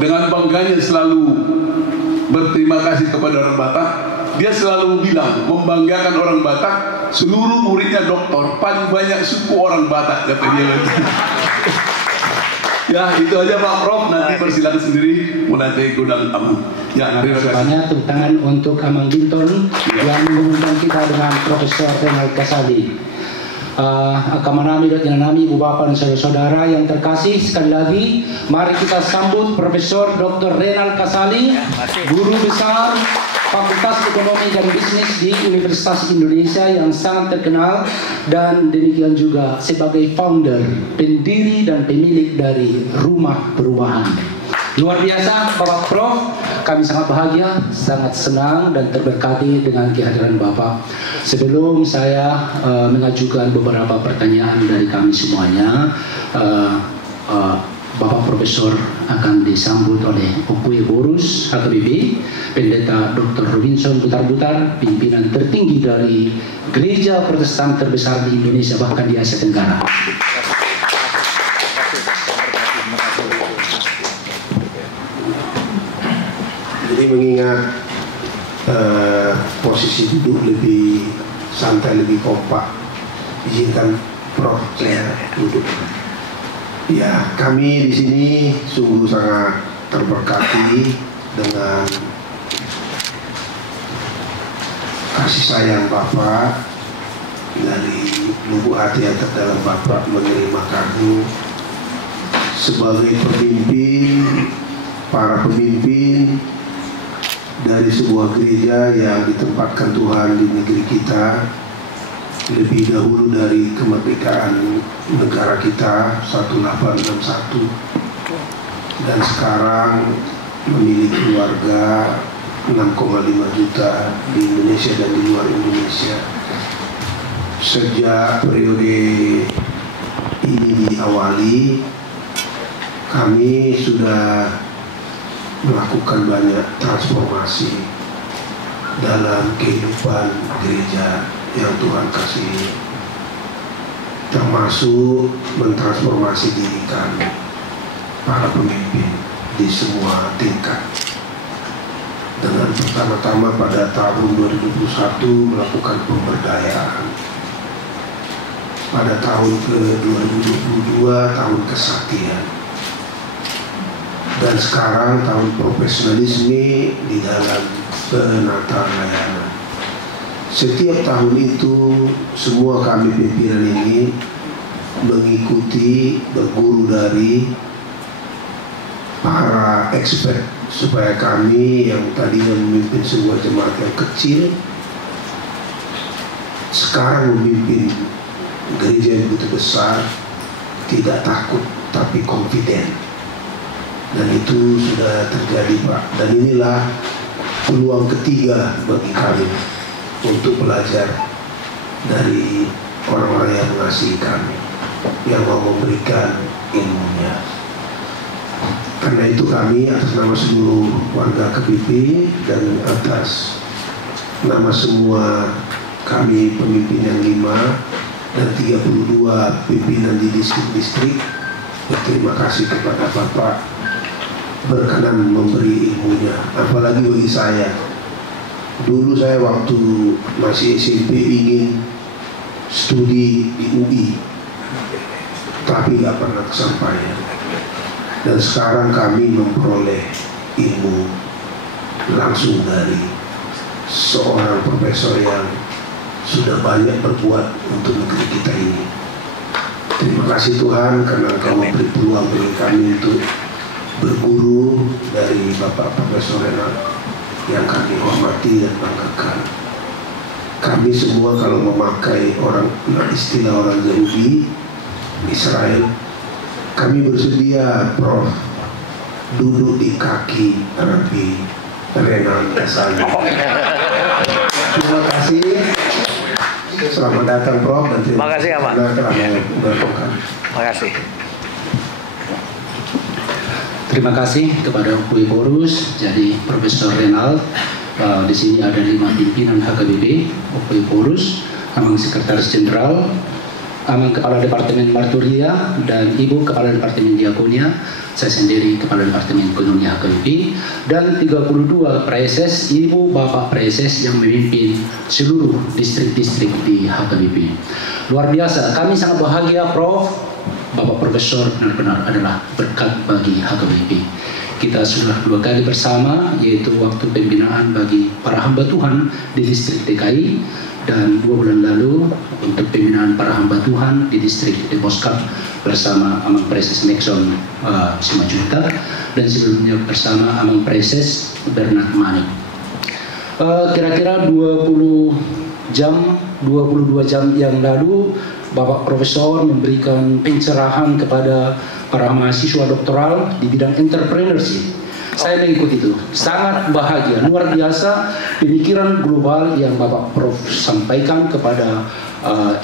dengan bangganya selalu berterima kasih kepada orang Batak. Dia selalu bilang, membanggakan orang Batak, seluruh muridnya doktor, paling banyak suku orang Batak, kata dia. Ya, itu aja Pak Prof, nanti persilakan sendiri menanti gudang tamu. Ya, terima kasih. Banyak tepuk tangan untuk Amang Binton yang mengundang kita dengan Profesor Renald Kasali. Akamanami dan Yananami, Ibu Bapak dan saudara-saudara yang terkasih, sekali lagi mari kita sambut Profesor Dr. Renald Kasali, Guru Besar Fakultas Ekonomi dan Bisnis di Universitas Indonesia yang sangat terkenal, dan demikian juga sebagai founder, pendiri dan pemilik dari Rumah Perubahan. Luar biasa Bapak Prof, kami sangat bahagia, sangat senang dan terberkati dengan kehadiran Bapak. Sebelum saya mengajukan beberapa pertanyaan dari kami semuanya, Bapak Profesor akan disambut oleh Opue Borus HKBP, Pendeta Dr. Robinson Butar-Butar, pimpinan tertinggi dari gereja Protestan terbesar di Indonesia, bahkan di Asia Tenggara. Jadi mengingat posisi duduk lebih santai, lebih kompak, izinkan Prof saya duduk. Ya, kami di sini sungguh sangat terberkati dengan kasih sayang Bapak, dari lubuk hati yang terdalam Bapak menerima kami sebagai pemimpin, para pemimpin dari sebuah gereja yang ditempatkan Tuhan di negeri kita lebih dahulu dari kemerdekaan negara kita 1861, dan sekarang memiliki keluarga 6,5 juta di Indonesia dan di luar Indonesia. Sejak periode ini diawali, kami sudah melakukan banyak transformasi dalam kehidupan gereja yang Tuhan kasih, termasuk mentransformasi diri kami, para pemimpin di semua tingkat. Dengan pertama-tama pada tahun 2021 melakukan pemberdayaan, pada tahun ke-2022 tahun kesaktian, dan sekarang tahun profesionalisme di dalam penataan layanan. Setiap tahun itu semua kami pimpinan ini mengikuti, berguru dari para expert, supaya kami yang tadinya memimpin sebuah jemaat yang kecil sekarang memimpin gereja yang begitu besar, tidak takut tapi confident. Dan itu sudah terjadi Pak, dan inilah peluang ketiga bagi kami untuk belajar dari orang-orang yang mengasihi kami, yang mau memberikan ilmunya. Karena itu kami atas nama seluruh warga KBP dan atas nama semua kami pemimpin yang 5 dan 32 pimpinan di distrik-distrik berterima kasih kepada Bapak berkenan memberi ilmunya. Apalagi bagi saya, dulu saya waktu masih SMP ingin studi di UI, tapi nggak pernah kesampaian. Dan sekarang kami memperoleh ilmu langsung dari seorang profesor yang sudah banyak berbuat untuk negeri kita ini. Terima kasih Tuhan karena Engkau memberi peluang bagi kami untuk berguru dari Bapak Profesor Renald yang kami hormati dan banggakan. Kami semua kalau memakai istilah orang Yahudi Israel, kami bersedia Prof duduk di kaki Rabbi Renald Kasali. Terima kasih. Selamat datang Prof dan terima kasih telah mengucapkan. Terima kasih. Terima kasih kepada Opue Borus. Jadi Profesor Renald, di sini ada 5 pimpinan HKBP, Opue Borus, Amang Sekretaris Jenderal, Amang Kepala Departemen Marturia, dan Ibu Kepala Departemen Diakonia, saya sendiri Kepala Departemen Koinonia HKBP, dan 32 preses, Ibu Bapak preses yang memimpin seluruh distrik-distrik di HKBP. Luar biasa, kami sangat bahagia Prof. Bapak Profesor benar-benar adalah berkat bagi HKBP. Kita sudah 2 kali bersama, yaitu waktu pembinaan bagi para hamba Tuhan di distrik DKI, dan 2 bulan lalu untuk pembinaan para hamba Tuhan di distrik Deposkap bersama Amang Preses Nexon Simajuta, dan sebelumnya bersama Amang Preses Bernard Manik. Kira-kira 22 jam yang lalu Bapak Profesor memberikan pencerahan kepada para mahasiswa doktoral di bidang entrepreneurship. Saya mengikuti itu, sangat bahagia, luar biasa pemikiran global yang Bapak Prof sampaikan kepada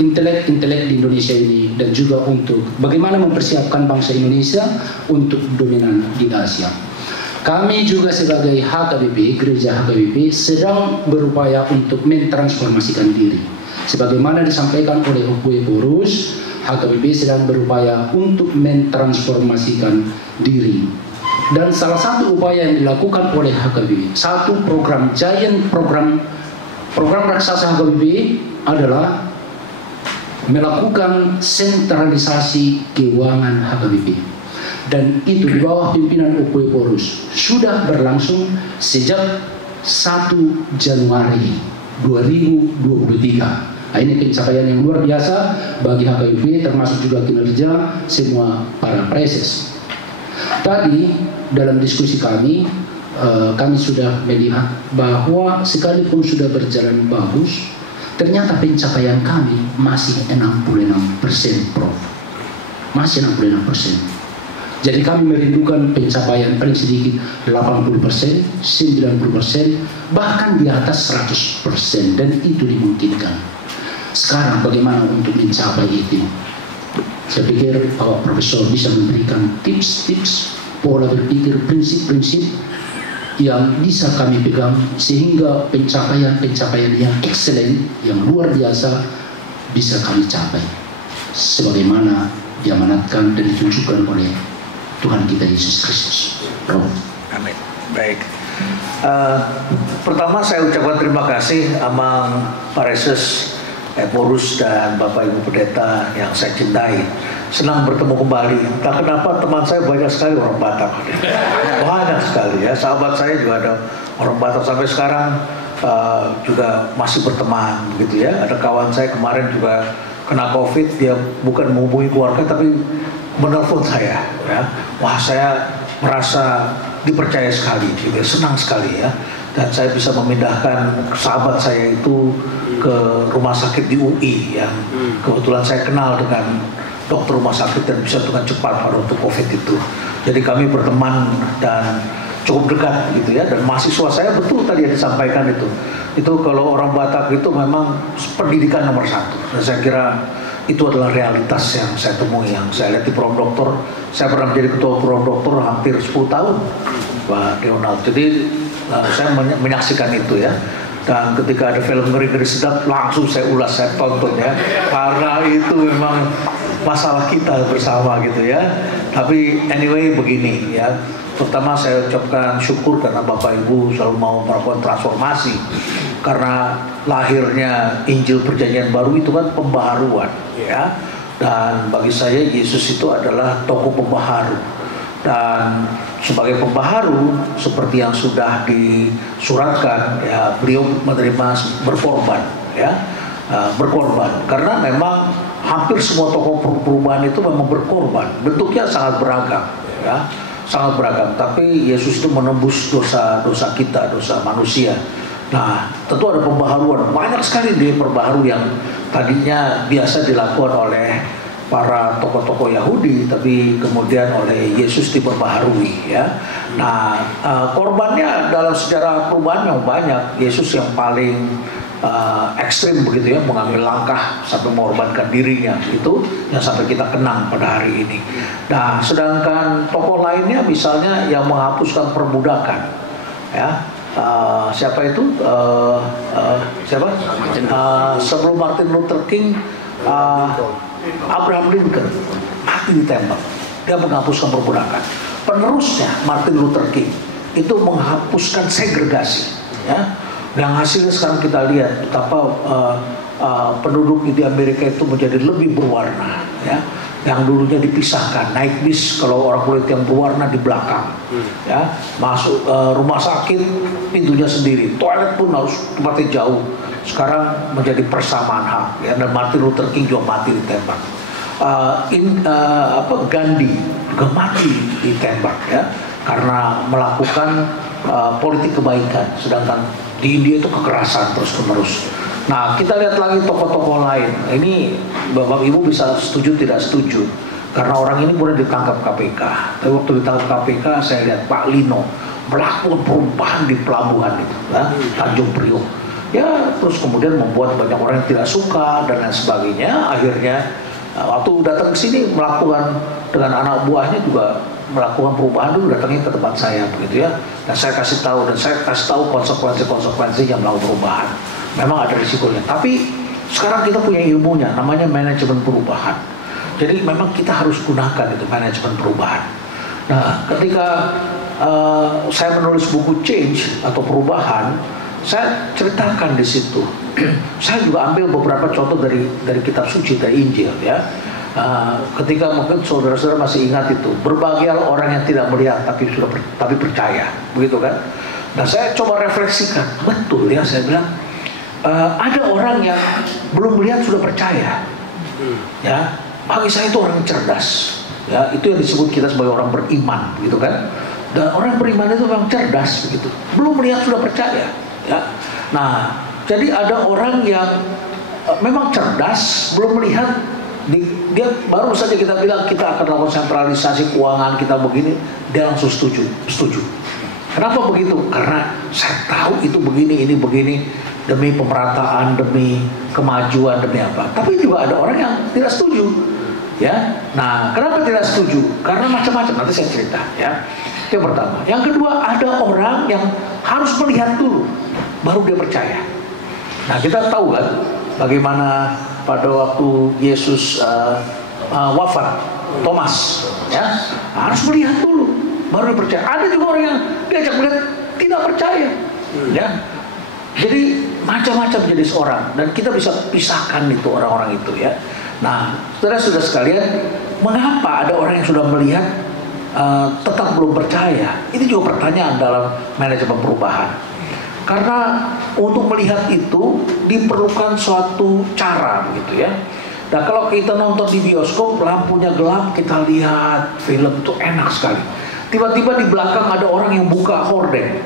intelek-intelek di Indonesia ini, dan juga untuk bagaimana mempersiapkan bangsa Indonesia untuk dominan di Asia. Kami juga sebagai HKBP, Gereja HKBP, sedang berupaya untuk mentransformasikan diri. Sebagaimana disampaikan oleh Opue Porus, HKBP sedang berupaya untuk mentransformasikan diri. Dan salah satu upaya yang dilakukan oleh HKBP, satu program giant program raksasa HKBP adalah melakukan sentralisasi keuangan HKBP. Dan itu di bawah pimpinan Opue Porus sudah berlangsung sejak 1 Januari 2023. Nah, ini pencapaian yang luar biasa bagi HKBP, termasuk juga kinerja semua para preses. Tadi dalam diskusi kami sudah melihat bahwa sekalipun sudah berjalan bagus, ternyata pencapaian kami masih 66%, Prof. Masih 66%. Jadi kami merindukan pencapaian paling sedikit 80%, 90%, bahkan di atas 100%, dan itu dimungkinkan. Sekarang bagaimana untuk mencapai itu? Saya pikir Bapak Profesor bisa memberikan tips-tips, pola berpikir, prinsip-prinsip yang bisa kami pegang sehingga pencapaian-pencapaian yang excellent, yang luar biasa bisa kami capai sebagaimana diamanatkan dan ditunjukkan oleh Tuhan kita Yesus Kristus. Amin. Baik. Pertama saya ucapkan terima kasih Amang Pareses Porus dan Bapak Ibu Pendeta yang saya cintai. Senang bertemu kembali. Entah kenapa teman saya banyak sekali orang Batak. Banyak sekali ya. Sahabat saya juga ada orang Batak sampai sekarang juga masih berteman gitu ya. Ada kawan saya kemarin juga kena COVID, dia bukan menghubungi keluarga tapi menelpon saya ya. Wah, saya merasa dipercaya sekali gitu, senang sekali ya. Dan saya bisa memindahkan sahabat saya itu ke rumah sakit di UI yang kebetulan saya kenal dengan dokter rumah sakit dan bisa dengan cepat pada waktu COVID itu. Jadi kami berteman dan cukup dekat gitu ya. Dan mahasiswa saya betul tadi yang disampaikan itu kalau orang Batak itu memang pendidikan nomor 1. Dan saya kira itu adalah realitas yang saya temui, yang saya lihat di Prom Doktor. Saya pernah menjadi ketua Prom Doktor hampir 10 tahun, Pak Donald. Jadi saya menyaksikan itu ya. Dan ketika ada film ngeri-ngeri sedap, langsung saya ulas, saya tonton ya. Karena itu memang masalah kita bersama gitu ya. Tapi anyway begini ya. Pertama saya ucapkan syukur karena Bapak Ibu selalu mau melakukan transformasi. Karena lahirnya Injil Perjanjian Baru itu kan pembaharuan ya. Dan bagi saya Yesus itu adalah tokoh pembaharu. Dan sebagai pembaharu seperti yang sudah disuratkan ya, beliau menerima berkorban ya, berkorban karena memang hampir semua tokoh perubahan itu memang berkorban, bentuknya sangat beragam ya, sangat beragam, tapi Yesus itu menembus dosa-dosa kita, dosa manusia. Nah, tentu ada pembaharuan, banyak sekali di perbaharu yang tadinya biasa dilakukan oleh para tokoh-tokoh Yahudi, tapi kemudian oleh Yesus diperbaharui ya. Nah, korbannya dalam sejarah perubahan yang banyak. Yesus yang paling ekstrim begitu ya, mengambil langkah sampai mengorbankan dirinya, itu yang sampai kita kenang pada hari ini. Nah, sedangkan tokoh lainnya misalnya yang menghapuskan perbudakan ya. Siapa itu? Siapa? Sebelum Martin Luther King, Abraham Lincoln mati ditembak, dia menghapuskan perbudakan. Penerusnya Martin Luther King itu menghapuskan segregasi, ya. Yang hasilnya sekarang kita lihat betapa penduduk di Amerika itu menjadi lebih berwarna, ya. Yang dulunya dipisahkan, naik bis kalau orang kulit yang berwarna di belakang, ya, masuk rumah sakit pintunya sendiri, toilet pun harus tempatnya jauh. Sekarang menjadi persamaan hak, ya. Dan Martin Luther King juga mati ditembak. Gandhi juga mati ditembak, ya, karena melakukan politik kebaikan, sedangkan di India itu kekerasan terus-menerus. Nah, kita lihat lagi tokoh-tokoh lain. Ini Bapak Ibu bisa setuju tidak setuju, karena orang ini boleh ditangkap KPK. Tapi waktu ditangkap KPK, saya lihat Pak Lino melakukan perubahan di pelabuhan itu, ya, Tanjung Priok. Ya, terus kemudian membuat banyak orang yang tidak suka dan lain sebagainya. Akhirnya waktu datang ke sini melakukan dengan anak buahnya juga melakukan perubahan, dulu datangnya ke tempat saya begitu, ya. Dan saya kasih tahu konsekuensi yang melakukan perubahan. Memang ada risikonya, tapi sekarang kita punya ilmunya, namanya manajemen perubahan. Jadi memang kita harus gunakan itu manajemen perubahan. Nah, ketika saya menulis buku Change atau Perubahan, saya ceritakan di situ. Saya juga ambil beberapa contoh dari kitab suci, dari Injil, ya. Ketika mungkin saudara-saudara masih ingat itu, berbahagialah orang yang tidak melihat tapi percaya, begitu kan? Nah, saya coba refleksikan, betul ya, saya bilang. Ada orang yang belum melihat sudah percaya, ya. Bagi saya itu orang cerdas, ya. Itu yang disebut kita sebagai orang beriman, gitu kan. Dan orang beriman itu memang cerdas, begitu. Belum melihat sudah percaya, ya. Nah, jadi ada orang yang memang cerdas, belum melihat, dia baru saja kita bilang kita akan lakukan sentralisasi keuangan kita begini, dia langsung setuju. Kenapa begitu? Karena saya tahu itu begini, ini begini. Demi pemerataan, demi kemajuan, demi apa. Tapi juga ada orang yang tidak setuju, ya. Nah, kenapa tidak setuju? Karena macam-macam, nanti saya cerita, ya. Yang pertama. Yang kedua, ada orang yang harus melihat dulu, baru dia percaya. Nah, kita tahu kan bagaimana pada waktu Yesus wafat, Thomas, ya, harus melihat dulu, baru dia percaya. Ada juga orang yang diajak melihat tidak percaya, ya. Jadi macam-macam jenis orang, dan kita bisa pisahkan itu orang-orang itu, ya. Nah, saudara-saudara sekalian, mengapa ada orang yang sudah melihat tetap belum percaya? Ini juga pertanyaan dalam manajemen perubahan. Karena untuk melihat itu diperlukan suatu cara, begitu, ya. Nah, kalau kita nonton di bioskop, lampunya gelap, kita lihat film itu enak sekali. Tiba-tiba di belakang ada orang yang buka hordeng,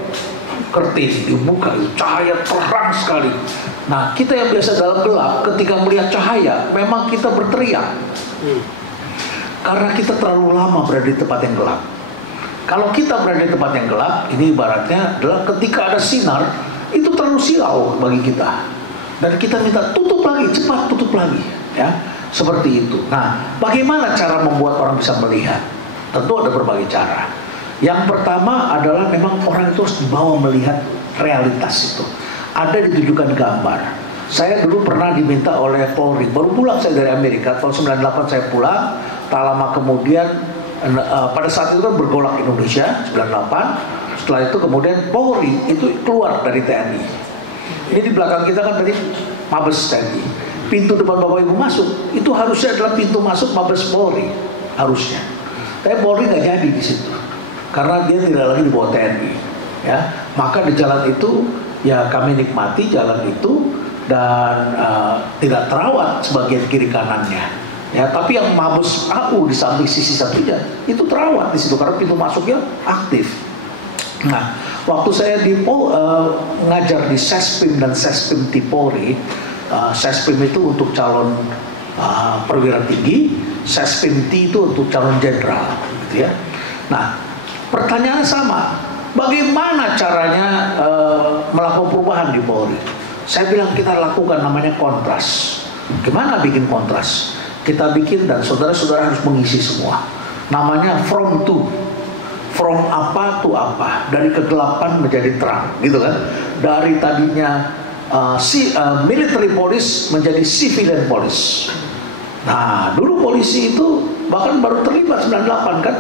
kertin dibuka, cahaya terang sekali. Nah, kita yang biasa dalam gelap, ketika melihat cahaya, memang kita berteriak, karena kita terlalu lama berada di tempat yang gelap. Kalau kita berada di tempat yang gelap, ini ibaratnya adalah ketika ada sinar, itu terlalu silau bagi kita, dan kita minta tutup lagi, cepat tutup lagi, ya, seperti itu. Nah, bagaimana cara membuat orang bisa melihat? Tentu ada berbagai cara. Yang pertama adalah memang orang itu harus dibawa melihat realitas itu. Ada ditunjukkan gambar. Saya dulu pernah diminta oleh Polri, baru pulang saya dari Amerika, tahun 98 saya pulang, tak lama kemudian, pada saat itu kan bergolak Indonesia, 98, setelah itu kemudian Polri itu keluar dari TNI. Ini di belakang kita kan tadi Mabes TNI. Pintu depan Bapak Ibu masuk, itu harusnya adalah pintu masuk Mabes Polri, harusnya. Tapi Polri nggak jadi di situ, karena dia tidak lagi di bawah TNI, ya. Maka di jalan itu ya kami nikmati jalan itu, dan tidak terawat sebagian kiri kanannya, ya. Tapi yang Mabes AU di samping sisi satunya itu terawat di situ karena pintu masuknya aktif. Nah, waktu saya ngajar di Sespim dan Sespim di Polri, Sespim itu untuk calon perwira tinggi, Sespim T itu untuk calon jenderal, gitu, ya. Nah, pertanyaannya sama, bagaimana caranya melakukan perubahan di Polri? Saya bilang kita lakukan namanya kontras. Gimana bikin kontras? Kita bikin, dan saudara-saudara harus mengisi semua. Namanya from to. From apa to apa. Dari kegelapan menjadi terang, gitu kan? Dari tadinya military police menjadi civilian police. Nah, dulu polisi itu bahkan baru terlibat 98 kan,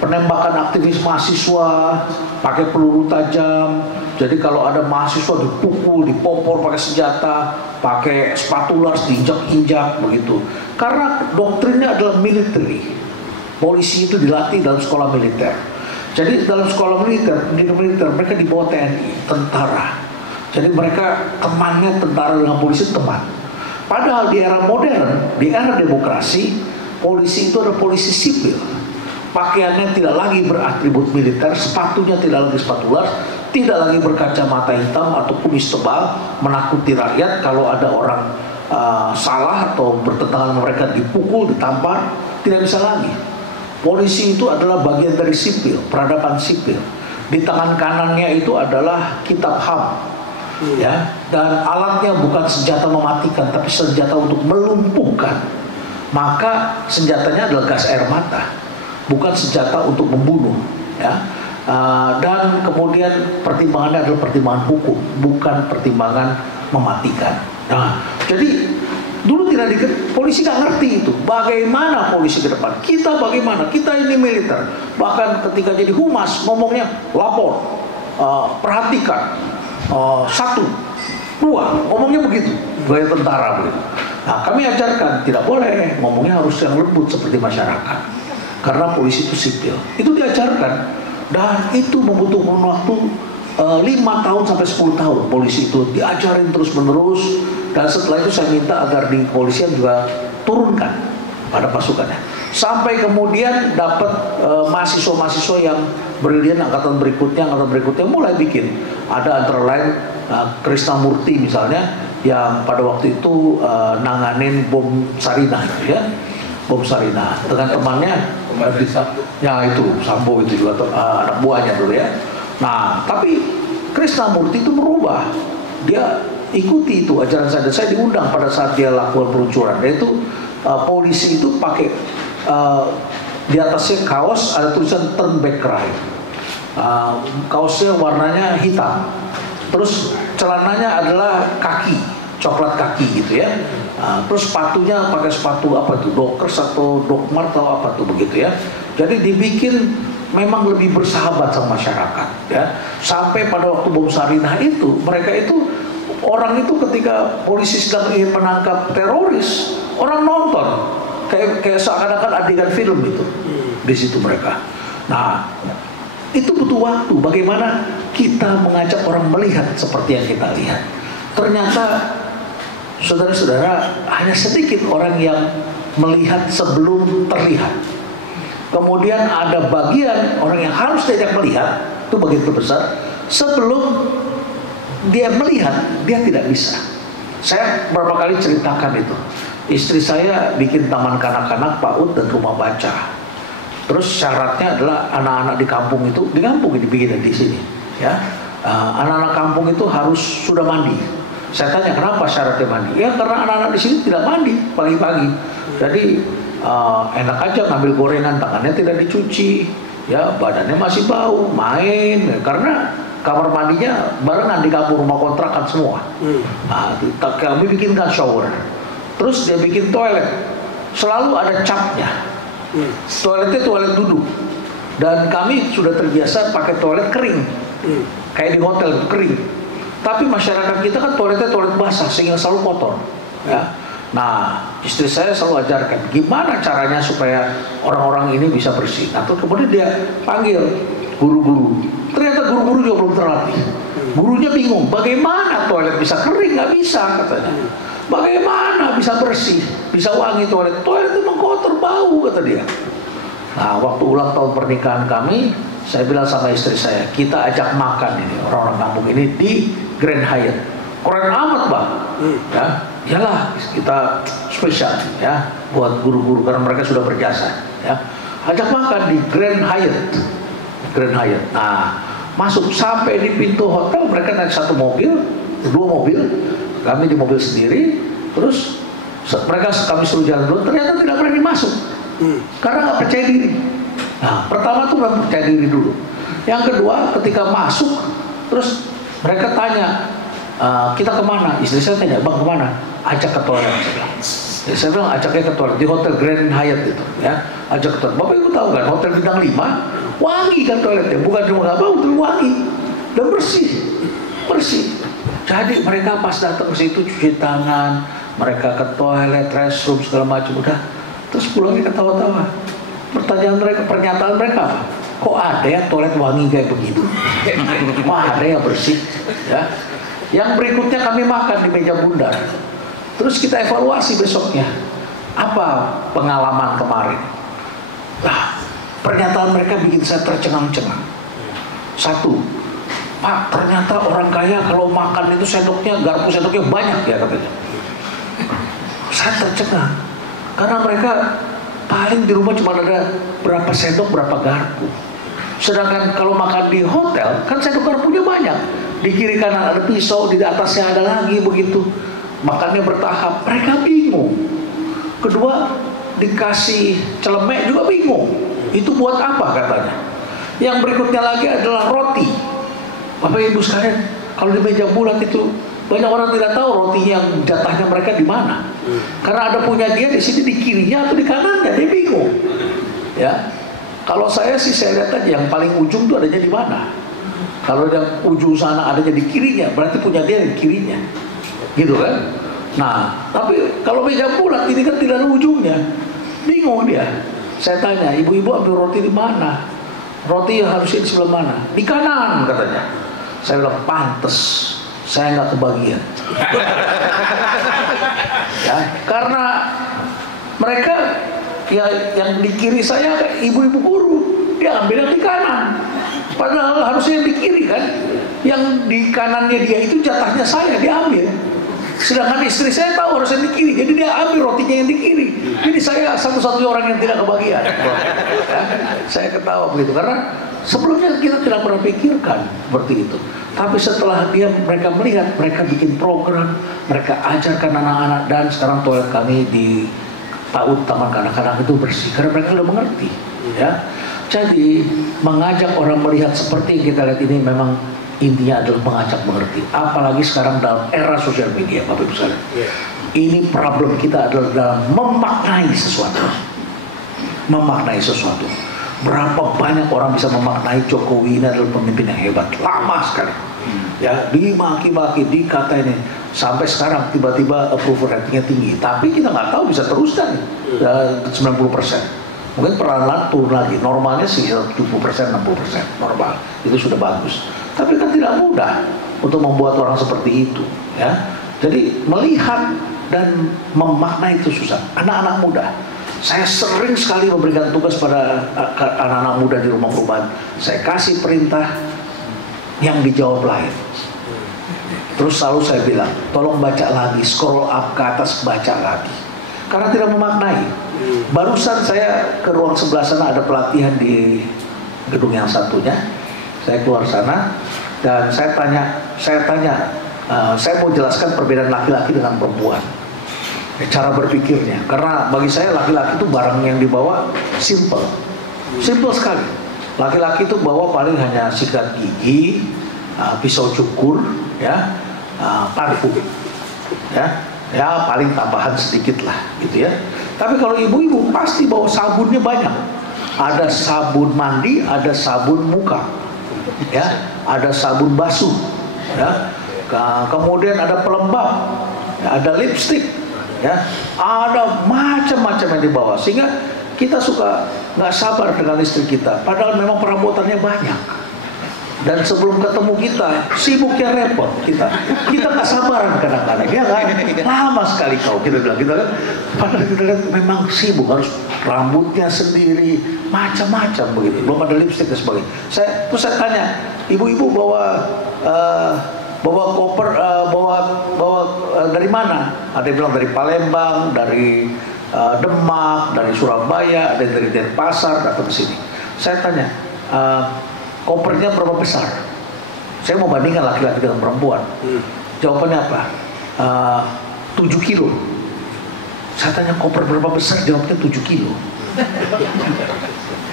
penembakan aktivis mahasiswa pakai peluru tajam. Jadi kalau ada mahasiswa dipukul, dipopor pakai senjata, pakai spatulas, diinjak-injak begitu. Karena doktrinnya adalah military. Polisi itu dilatih dalam sekolah militer. Jadi dalam sekolah militer, di militer mereka di bawah TNI, tentara. Jadi mereka temannya tentara dengan polisi teman. Padahal di era modern, di era demokrasi, polisi itu adalah polisi sipil. Pakaiannya tidak lagi beratribut militer, sepatunya tidak lagi spatulas, tidak lagi berkacamata hitam atau kumis tebal, menakuti rakyat kalau ada orang salah atau bertentangan mereka dipukul, ditampar, tidak bisa lagi. Polisi itu adalah bagian dari sipil, peradaban sipil. Di tangan kanannya itu adalah kitab HAM. Ya, dan alatnya bukan senjata mematikan, tapi senjata untuk melumpuhkan. Maka senjatanya adalah gas air mata, bukan senjata untuk membunuh. Ya, dan kemudian pertimbangannya adalah pertimbangan hukum, bukan pertimbangan mematikan. Nah, jadi dulu polisi nggak ngerti itu. Bagaimana polisi ke depan? Kita bagaimana? Kita ini militer. Bahkan ketika jadi humas ngomongnya lapor, perhatikan. 1, 2, ngomongnya begitu, gaya tentara begitu. Nah, kami ajarkan tidak boleh, ngomongnya harus yang lembut seperti masyarakat. Karena polisi itu sipil, itu diajarkan, dan itu membutuhkan waktu 5 tahun sampai 10 tahun. Polisi itu diajarin terus menerus, dan setelah itu saya minta agar di kepolisian juga turunkan pada pasukannya. Sampai kemudian dapat mahasiswa-mahasiswa yang brilian angkatan berikutnya mulai bikin. Ada antara lain Krisnamurti misalnya, yang pada waktu itu nanganin bom Sarinah, ya, bom Sarinah dengan temannya. Ya itu Sambo itu juga anak buahnya dulu ya. Nah, tapi Krisnamurti itu berubah, dia ikuti itu ajaran saya. Dan saya diundang pada saat dia lakukan peluncuran, yaitu polisi itu pakai di atasnya kaos ada tulisan turn back right. Kaosnya warnanya hitam, terus celananya adalah kaki, coklat kaki gitu ya. Terus sepatunya pakai sepatu apa tuh, Dockers atau Dokmart atau apa tuh begitu ya. Jadi dibikin memang lebih bersahabat sama masyarakat ya. Sampai pada waktu bom Sarinah itu, mereka itu orang itu ketika polisi sedang ingin menangkap teroris, orang nonton kayak seakan-akan adegan film itu di situ mereka. Nah, itu butuh waktu. Bagaimana kita mengajak orang melihat seperti yang kita lihat. Ternyata saudara-saudara, hanya sedikit orang yang melihat sebelum terlihat. Kemudian ada bagian orang yang harus diajak melihat, itu bagian terbesar. Sebelum dia melihat, dia tidak bisa. Saya beberapa kali ceritakan itu. Istri saya bikin taman kanak-kanak, PAUD, dan rumah baca. Terus syaratnya adalah anak-anak di kampung itu, dibikin di sini. Ya, anak-anak kampung itu harus sudah mandi. Saya tanya kenapa syaratnya mandi? Ya karena anak-anak di sini tidak mandi pagi-pagi. Jadi enak aja ngambil gorengan, tangannya tidak dicuci, ya badannya masih bau, main. Karena kamar mandinya barengan di kampung, rumah kontrakan semua. Nah, kami bikinkan shower. Terus dia bikin toilet, selalu ada capnya. Toiletnya toilet duduk. Dan kami sudah terbiasa pakai toilet kering, kayak di hotel itu kering. Tapi masyarakat kita kan toiletnya toilet basah, sehingga selalu kotor. Ya. Nah, istri saya selalu ajarkan gimana caranya supaya orang-orang ini bisa bersih. Atau kemudian dia panggil guru-guru. Ternyata guru-guru juga belum terlatih. Gurunya bingung, bagaimana toilet bisa kering? Nggak bisa katanya. Bagaimana bisa bersih, bisa wangi toilet? Toilet itu kotor, bau kata dia. Nah, waktu ulang tahun pernikahan kami, saya bilang sama istri saya, kita ajak makan ini orang-orang kampung ini di Grand Hyatt. Keren amat bang, ya, iyalah kita spesial ya buat guru-guru karena mereka sudah berjasa. Ya, ajak makan di Grand Hyatt, Grand Hyatt. Nah, masuk sampai di pintu hotel mereka naik satu mobil, 2 mobil. Kami di mobil sendiri, terus kami suruh jalan dulu, ternyata tidak berani masuk, karena nggak percaya diri. Nah, pertama tuh nggak percaya diri dulu. Yang kedua, ketika masuk, terus mereka tanya, kita kemana? Istri saya tanya, bang kemana? Ajak ke toilet. Ya, saya bilang ajaknya ke toilet di Hotel Grand Hyatt itu, ya, ajak ke toilet. Bapak Ibu tahu kan, hotel bintang 5 wangi kan toiletnya, bukan cuma nggak bau, tapi wangi dan bersih. Jadi mereka pas datang ke situ cuci tangan, mereka ke toilet, restroom segala macam, udah, terus pulangnya ketawa-tawa. Pernyataan mereka apa? Kok ada ya toilet wangi kayak begitu? Kok ada yang bersih? Ya. Yang berikutnya kami makan di meja bundar. Terus kita evaluasi besoknya. Apa pengalaman kemarin? Nah, pernyataan mereka bikin saya tercengang-cengang. Satu, Pak, ternyata orang kaya kalau makan itu garpu sendoknya banyak ya katanya. Saya tercengang. Karena mereka paling di rumah cuma ada berapa sendok, berapa garpu. Sedangkan kalau makan di hotel, kan sendok garpunya banyak. Di kiri kanan ada pisau, di atasnya ada lagi begitu. Makannya bertahap. Mereka bingung. Kedua, dikasih celemek juga bingung. Itu buat apa katanya. Yang berikutnya lagi adalah roti. Bapak Ibu sekalian, kalau di meja bulat itu banyak orang tidak tahu roti yang jatahnya mereka di mana. Karena ada punya dia di sini di kirinya atau di kanannya, dia bingung. Ya, kalau saya sih saya lihat aja yang paling ujung itu adanya di mana. Kalau yang ujung sana adanya di kirinya, berarti punya dia di kirinya, gitu kan? Nah, tapi kalau meja bulat ini kan tidak ada ujungnya, bingung dia. Saya tanya, ibu-ibu ambil roti di mana? Roti yang harusnya di sebelah mana? Di kanan katanya. Saya bilang pantes, saya nggak kebagian. Ya, karena mereka ya yang di kiri saya ibu-ibu guru, dia ambil yang di kanan. Padahal harusnya yang di kiri kan. Yang di kanannya dia itu jatahnya saya, dia ambil. Sedangkan istri saya tahu harusnya di kiri, jadi dia ambil rotinya yang di kiri. Jadi saya satu-satunya orang yang tidak kebagian. Ya, saya ketawa begitu karena sebelumnya kita tidak pernah pikirkan seperti itu. Tapi setelah mereka melihat, mereka bikin program, mereka ajarkan anak-anak, dan sekarang toilet kami di PAUD Taman Kanak-Kanak itu bersih karena mereka sudah mengerti. Ya, jadi mengajak orang melihat seperti yang kita lihat ini memang intinya adalah mengajak mengerti. Apalagi sekarang dalam era sosial media, Bapak Ibu sekalian. Ini problem kita adalah dalam memaknai sesuatu. Memaknai sesuatu. Berapa banyak orang bisa memaknai Jokowi ini adalah pemimpin yang hebat, lama sekali. Ya, dimaki-maki, dikatain ini. Sampai sekarang tiba-tiba approval ratingnya tinggi. Tapi kita nggak tahu bisa terus kan 90%. Mungkin perlahan turun lagi. Normalnya sih 70%, 60% normal. Itu sudah bagus. Tapi kan tidak mudah untuk membuat orang seperti itu. Ya, jadi melihat dan memaknai itu susah. Anak-anak muda. Saya sering sekali memberikan tugas pada anak-anak muda di rumah perubahan. Saya kasih perintah yang dijawab lain. Terus selalu saya bilang, tolong baca lagi, scroll up ke atas, baca lagi. Karena tidak memaknai. Barusan saya ke ruang sebelah sana ada pelatihan di gedung yang satunya. Saya keluar sana dan saya tanya, saya mau jelaskan perbedaan laki-laki dengan perempuan. Cara berpikirnya, karena bagi saya laki-laki itu barang yang dibawa simple sekali. Laki-laki itu bawa paling hanya sikat gigi, pisau cukur, ya, parfum, ya paling tambahan sedikit lah, gitu ya. Tapi kalau ibu-ibu pasti bawa sabunnya banyak. Ada sabun mandi, ada sabun muka, ya, ada sabun basuh, ya. Kemudian ada pelembab, ya, ada lipstick. Ya, ada macam-macam yang dibawa sehingga kita suka nggak sabar dengan istri kita. Padahal memang perabotannya banyak. Dan sebelum ketemu kita sibuknya repot kita nggak sabaran kadang-kadang. Ya kan? Lama sekali kau kita bilang kita kan. Padahal kita lihat memang sibuk, harus rambutnya sendiri macam-macam begitu. Belum ada lipstick dan sebagainya. Terus saya tanya, ibu-ibu bawa koper, dari mana? Ada yang bilang dari Palembang, dari Demak, dari Surabaya, ada yang dari Denpasar datang ke sini. Saya tanya, kopernya berapa besar? Saya mau bandingkan laki-laki dengan perempuan. Jawabannya apa? 7 kilo. Saya tanya koper berapa besar? Jawabnya 7 kilo.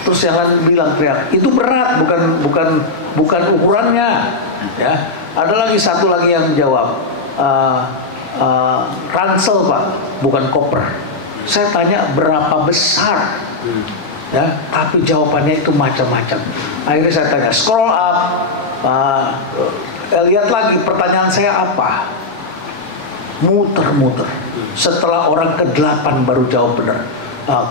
Terus yang lain bilang teriak, itu berat, bukan ukurannya. Ya. Ada lagi satu lagi yang jawab, ransel Pak, bukan koper. Saya tanya berapa besar, ya, tapi jawabannya itu macam-macam. Akhirnya saya tanya, scroll up, lihat lagi pertanyaan saya apa, muter-muter. Setelah orang ke-8 baru jawab benar.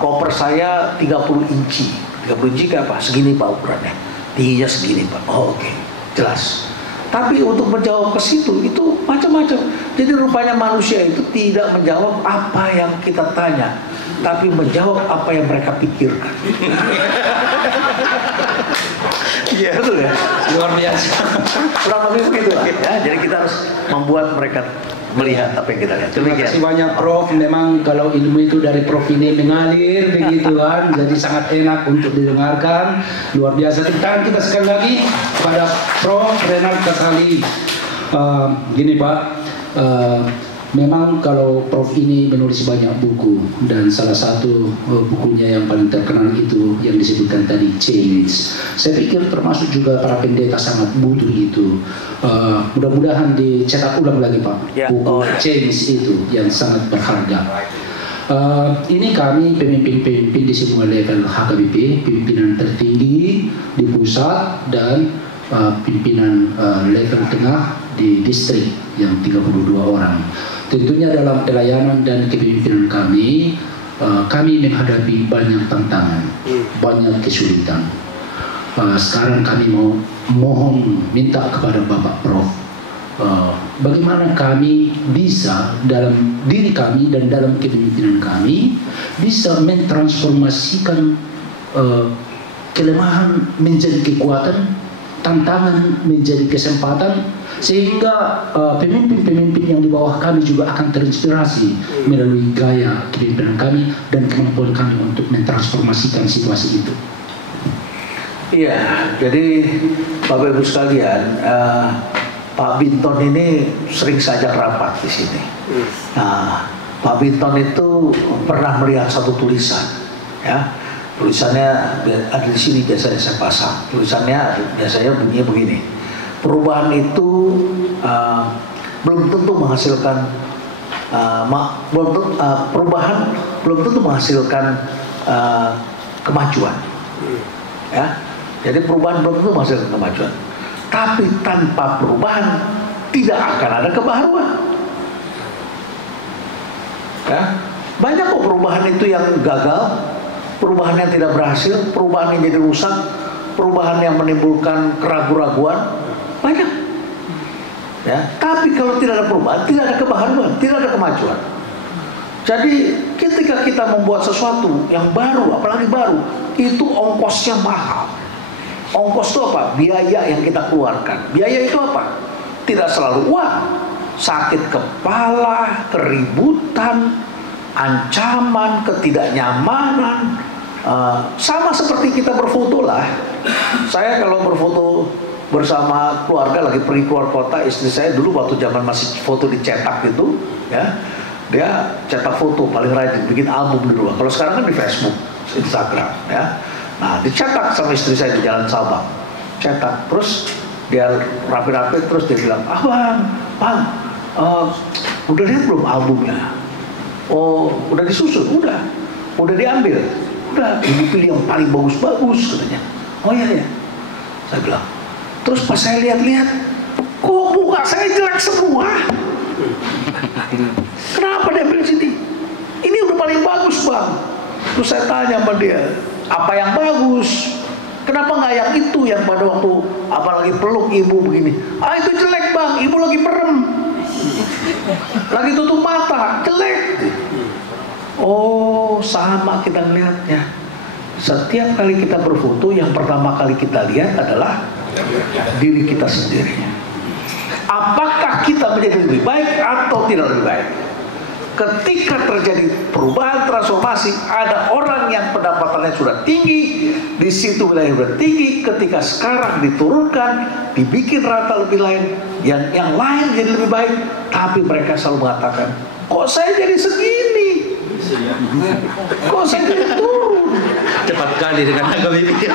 Koper saya 30 inci. 30 inci kayak apa? Segini Pak ukurannya. Tingginya segini Pak. Oh, oke. Jelas. Tapi untuk menjawab ke situ itu macam-macam. Jadi rupanya manusia itu tidak menjawab apa yang kita tanya, tapi menjawab apa yang mereka pikirkan. Iya betul ya. Luar biasa. Kurang lebih begitu lah. Ya, jadi kita harus membuat mereka melihat apa yang kita lihat. Terima kasih banyak Prof. Memang kalau ilmu itu dari Prof ini mengalir begitu kan, jadi sangat enak untuk didengarkan. Luar biasa. Tepuk tangan kita sekali lagi pada Prof. Renald Kasali. Gini Pak, memang kalau Prof ini menulis banyak buku, dan salah satu bukunya yang paling terkenal itu yang disebutkan tadi, Change. Saya pikir termasuk juga para pendeta sangat butuh itu. Mudah-mudahan dicetak ulang lagi Pak, buku Change itu yang sangat berharga. Ini kami pemimpin-pemimpin di semua level HKBP, pimpinan tertinggi di pusat dan pimpinan level tengah di distrik yang 32 orang. Tentunya dalam pelayanan dan kepemimpinan kami menghadapi banyak tantangan, banyak kesulitan. Sekarang kami mau mohon minta kepada Bapak Prof, bagaimana kami bisa dalam diri kami dan dalam kepemimpinan kami bisa mentransformasikan kelemahan menjadi kekuatan, tantangan menjadi kesempatan, sehingga pemimpin-pemimpin yang di bawah kami juga akan terinspirasi melalui gaya kepemimpinan kami dan kemampuan kami untuk mentransformasikan situasi itu. Iya, jadi Bapak Ibu sekalian, Pak Binton ini sering saja rapat di sini. Nah, Pak Binton itu pernah melihat satu tulisan, ya. Tulisannya ada di sini, biasanya saya pasang. Tulisannya biasanya bunyinya begini: perubahan itu belum tentu menghasilkan perubahan belum tentu menghasilkan kemajuan, ya. Jadi perubahan belum tentu menghasilkan kemajuan, tapi tanpa perubahan tidak akan ada kebaruan, ya. Banyak kok perubahan itu yang gagal, perubahan yang tidak berhasil, perubahan yang jadi rusak, perubahan yang menimbulkan keraguan-raguan, banyak. Ya, tapi kalau tidak ada perubahan, tidak ada kebaharuan, tidak ada kemajuan. Jadi ketika kita membuat sesuatu yang baru, apalagi baru, itu ongkosnya mahal. Ongkos itu apa? Biaya yang kita keluarkan. Biaya itu apa? Tidak selalu uang. Sakit kepala, keributan, ancaman, ketidaknyamanan. Sama seperti kita berfoto lah. Saya kalau berfoto bersama keluarga lagi pergi keluar kota, istri saya dulu waktu zaman masih foto dicetak gitu, ya, dia cetak foto paling rajin, bikin album dulu. Kalau sekarang kan di Facebook, Instagram, ya. Nah, dicetak sama istri saya di Jalan Sabang, cetak, terus dia rapi-rapi, terus dia bilang, bang, udah lihat belum albumnya? Oh, udah disusun, udah diambil, udah, ini pilih yang paling bagus-bagus katanya. Oh iya ya, saya bilang. Terus pas saya lihat-lihat, kok muka saya jelek semua? Kenapa dia pilih sini? Ini udah paling bagus bang. Terus saya tanya sama dia, apa yang bagus? Kenapa nggak yang itu yang pada waktu apalagi peluk ibu begini? Itu jelek bang, ibu lagi merem, lagi tutup mata, jelek. Oh, sama kita melihatnya. Setiap kali kita berfoto, yang pertama kali kita lihat adalah diri kita sendiri. Apakah kita menjadi lebih baik atau tidak lebih baik? Ketika terjadi perubahan transformasi, ada orang yang pendapatannya sudah tinggi, di situ wilayah sudah tinggi. Ketika sekarang diturunkan, dibikin rata lebih lain, yang lain jadi lebih baik, tapi mereka selalu mengatakan, kok saya jadi segini? Kok saya jadi turun? Cepat kali dengan harga bibir.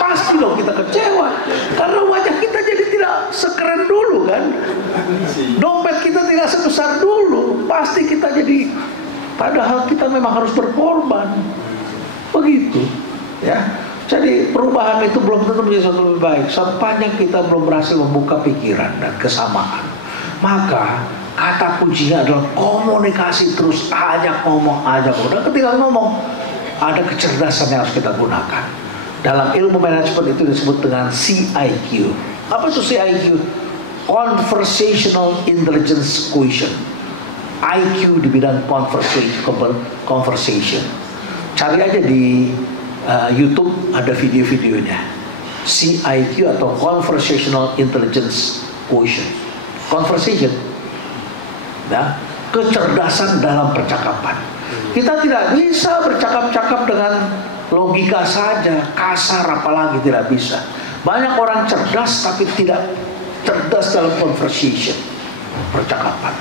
Pasti dong kita kecewa, karena wajah kita jadi tidak sekeren dulu kan, dompet kita tidak sebesar dulu. pasti kita jadi, padahal kita memang harus berkorban. Begitu, ya. Jadi perubahan itu belum tentu menjadi sesuatu lebih baik sepanjang kita belum berhasil membuka pikiran dan kesamaan. Maka kata kuncinya adalah komunikasi terus, ajak ngomong. Dan ketika ngomong, ada kecerdasan yang harus kita gunakan. Dalam ilmu manajemen itu disebut dengan CIQ. Apa itu CIQ? Conversational Intelligence Quotient. IQ di bidang conversation. Cari aja di YouTube, ada video-videonya. CIQ atau Conversational Intelligence Quotient. Conversation, ya, kecerdasan dalam percakapan. Kita tidak bisa bercakap-cakap dengan logika saja, kasar apalagi tidak bisa. Banyak orang cerdas tapi tidak cerdas dalam conversation, percakapan.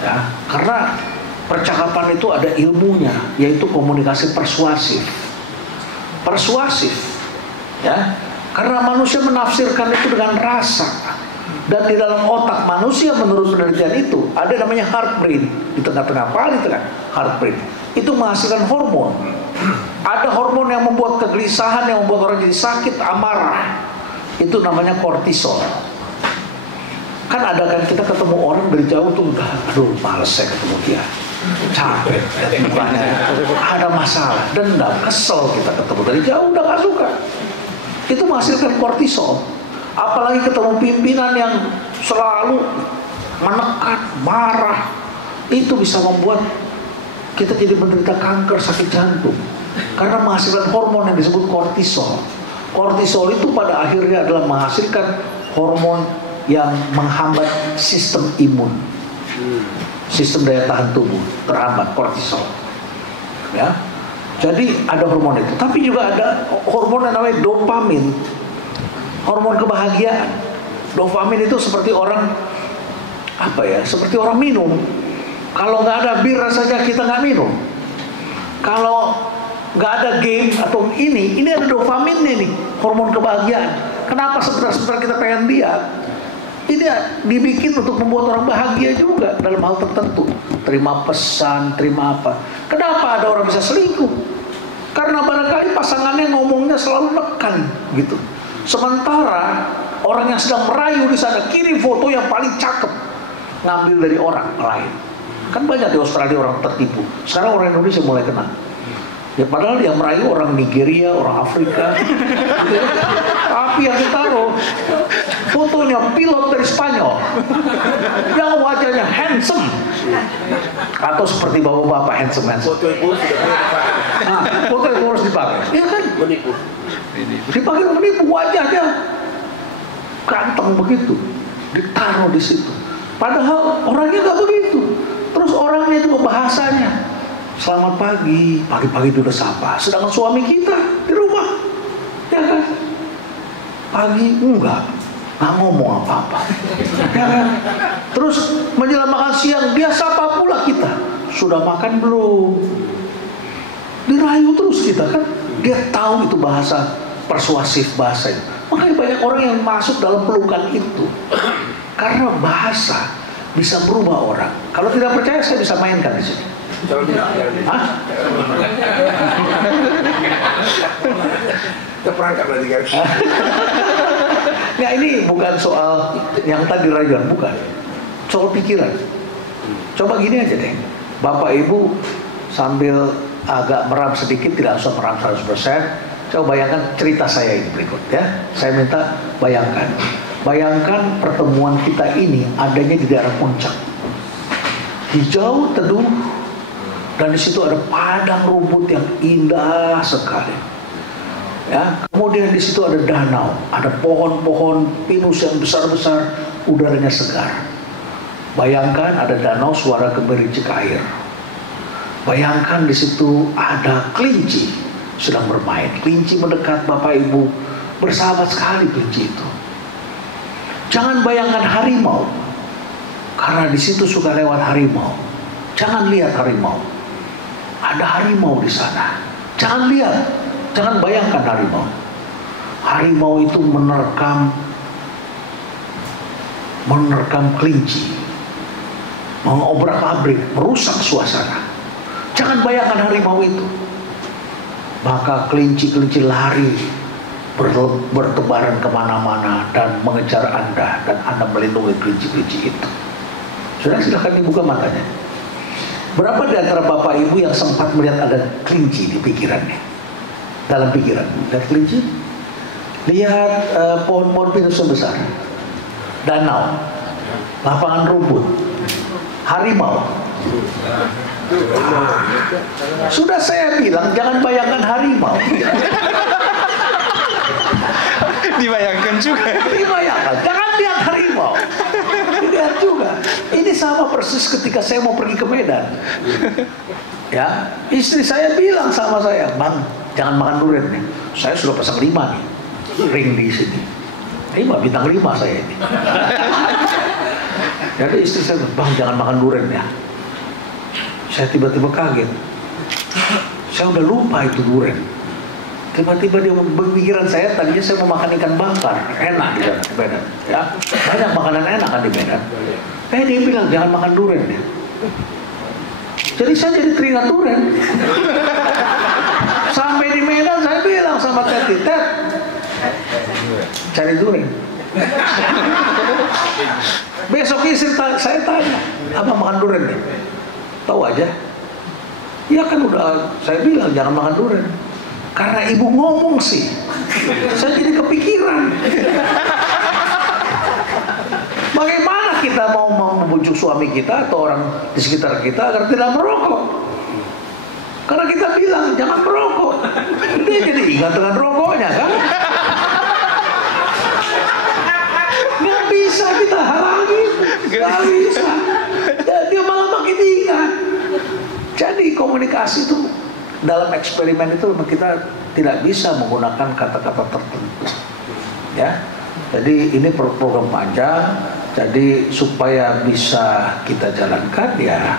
Ya, karena percakapan itu ada ilmunya, yaitu komunikasi persuasif. Persuasif, ya, karena manusia menafsirkan itu dengan rasa. Dan di dalam otak manusia menurut penelitian itu ada namanya heart brain, di tengah-tengah paling tengah heart brain. Itu menghasilkan hormon. Ada hormon yang membuat kegelisahan, yang membuat orang jadi sakit, amarah. Itu namanya kortisol. Kan ada kan kita ketemu orang dari jauh tuh udah, aduh males saya ketemu dia, capek, mukanya ada masalah, dendam, kesel, kita ketemu dari jauh udah gak suka. Itu menghasilkan kortisol. Apalagi ketemu pimpinan yang selalu menekan, marah, itu bisa membuat kita jadi menderita kanker, sakit jantung, karena menghasilkan hormon yang disebut kortisol. Kortisol itu pada akhirnya adalah menghasilkan hormon yang menghambat sistem imun, sistem daya tahan tubuh terhambat, kortisol. Ya, jadi ada hormon itu. Tapi juga ada hormon yang namanya dopamin, hormon kebahagiaan. Dopamin itu seperti orang apa ya? Seperti orang minum. Kalau nggak ada bir saja kita nggak minum. Kalau nggak ada game atau ini ada dopaminnya nih, hormon kebahagiaan. Kenapa sebentar-sebentar kita pengen lihat? Ini dibikin untuk membuat orang bahagia juga dalam hal tertentu. Terima pesan, terima apa. Kenapa ada orang bisa selingkuh? Karena barangkali pasangannya ngomongnya selalu nekan gitu. Sementara orang yang sedang merayu di sana kirim foto yang paling cakep, ngambil dari orang lain. Kan banyak di Australia orang tertipu. Sekarang orang Indonesia mulai kena. Ya padahal yang merayu orang Nigeria, orang Afrika. Tapi yang ditaruh fotonya pilot dari Spanyol yang wajahnya handsome, atau seperti bapak-bapak handsome. Foto itu sudah dipakai. Nah, foto itu harus dipakai. Iya kan? Menipu. Dipakai menipu, wajahnya ganteng begitu, ditaruh di situ. Padahal orangnya nggak begitu. Terus orangnya itu bahasanya, selamat pagi, pagi-pagi udah sapa. Sedangkan suami kita di rumah, ya kan? Pagi nggak ngomong apa-apa, ya kan? Terus menjelang makan siang dia sapa pula kita, sudah makan belum? Dirayu terus kita kan? Dia tahu itu bahasa persuasif, bahasa itu. Makanya banyak orang yang masuk dalam pelukan itu, karena bahasa bisa berubah orang. Kalau tidak percaya saya bisa mainkan di sini. Hah? Terperangkap nanti kan. Nah ini bukan soal yang tadi rayuan, bukan. Soal pikiran. Coba gini aja deh. Bapak Ibu sambil agak meram sedikit, tidak usah meram 100%. Coba bayangkan cerita saya ini berikut ya. Saya minta bayangkan. Bayangkan pertemuan kita ini adanya di daerah puncak. Hijau teduh, dan di situ ada padang rumput yang indah sekali. Ya, kemudian di situ ada danau, ada pohon-pohon pinus yang besar-besar, udaranya segar. Bayangkan ada danau, suara gemericik air. Bayangkan di situ ada kelinci sedang bermain. Kelinci mendekat Bapak Ibu, bersahabat sekali kelinci itu. Jangan bayangkan harimau, karena di situ suka lewat harimau. Jangan lihat harimau. Ada harimau di sana. Jangan lihat, jangan bayangkan harimau. Harimau itu menerkam kelinci. mengobrak-abrik, merusak suasana. Jangan bayangkan harimau itu. Maka kelinci-kelinci lari bertebaran kemana-mana dan mengejar Anda, dan Anda melindungi kelinci-kelinci itu. Saudara, silakan dibuka matanya. Berapa di antara Bapak Ibu yang sempat melihat ada kelinci di pikirannya? Dalam pikiran, lihat kelinci? Lihat pohon-pohon pinus besar, danau, lapangan rumput, harimau. Sudah saya bilang jangan bayangkan harimau. Dibayangkan juga. Dibayangkan, jangan lihat harimau. Lihat juga. Ini sama persis ketika saya mau pergi ke Medan. Ya, istri saya bilang sama saya, "Bang, jangan makan durian nih. Saya sudah pasang 5 nih, ring di sini. 5, bintang 5 saya ini." Jadi istri saya bilang, "Bang, jangan makan durian ya." Saya tiba-tiba kaget. Saya udah lupa itu durian. Tiba-tiba dia berpikiran saya, tadinya saya mau makan ikan bakar, enak di Medan. Ya, banyak makanan enak kan di Medan. Dia bilang jangan makan durian ya. Jadi saya jadi teringat durian. Sampai di Medan saya bilang sama Teti, "Tet, cari durian." Besok istri saya tanya, "Abang makan durian ya?" Tahu aja. Ya kan udah saya bilang jangan makan durian. Karena ibu ngomong sih, saya jadi kepikiran. Bagaimana kita mau membujuk suami kita atau orang di sekitar kita agar tidak merokok? Karena kita bilang jangan merokok, dia jadi ingat dengan rokoknya kan? Nggak bisa kita halangi, nggak bisa. Dia malah makin ingat. Jadi komunikasi itu dalam eksperimen itu kita tidak bisa menggunakan kata-kata tertentu, ya. Jadi ini program panjang. Jadi supaya bisa kita jalankan ya,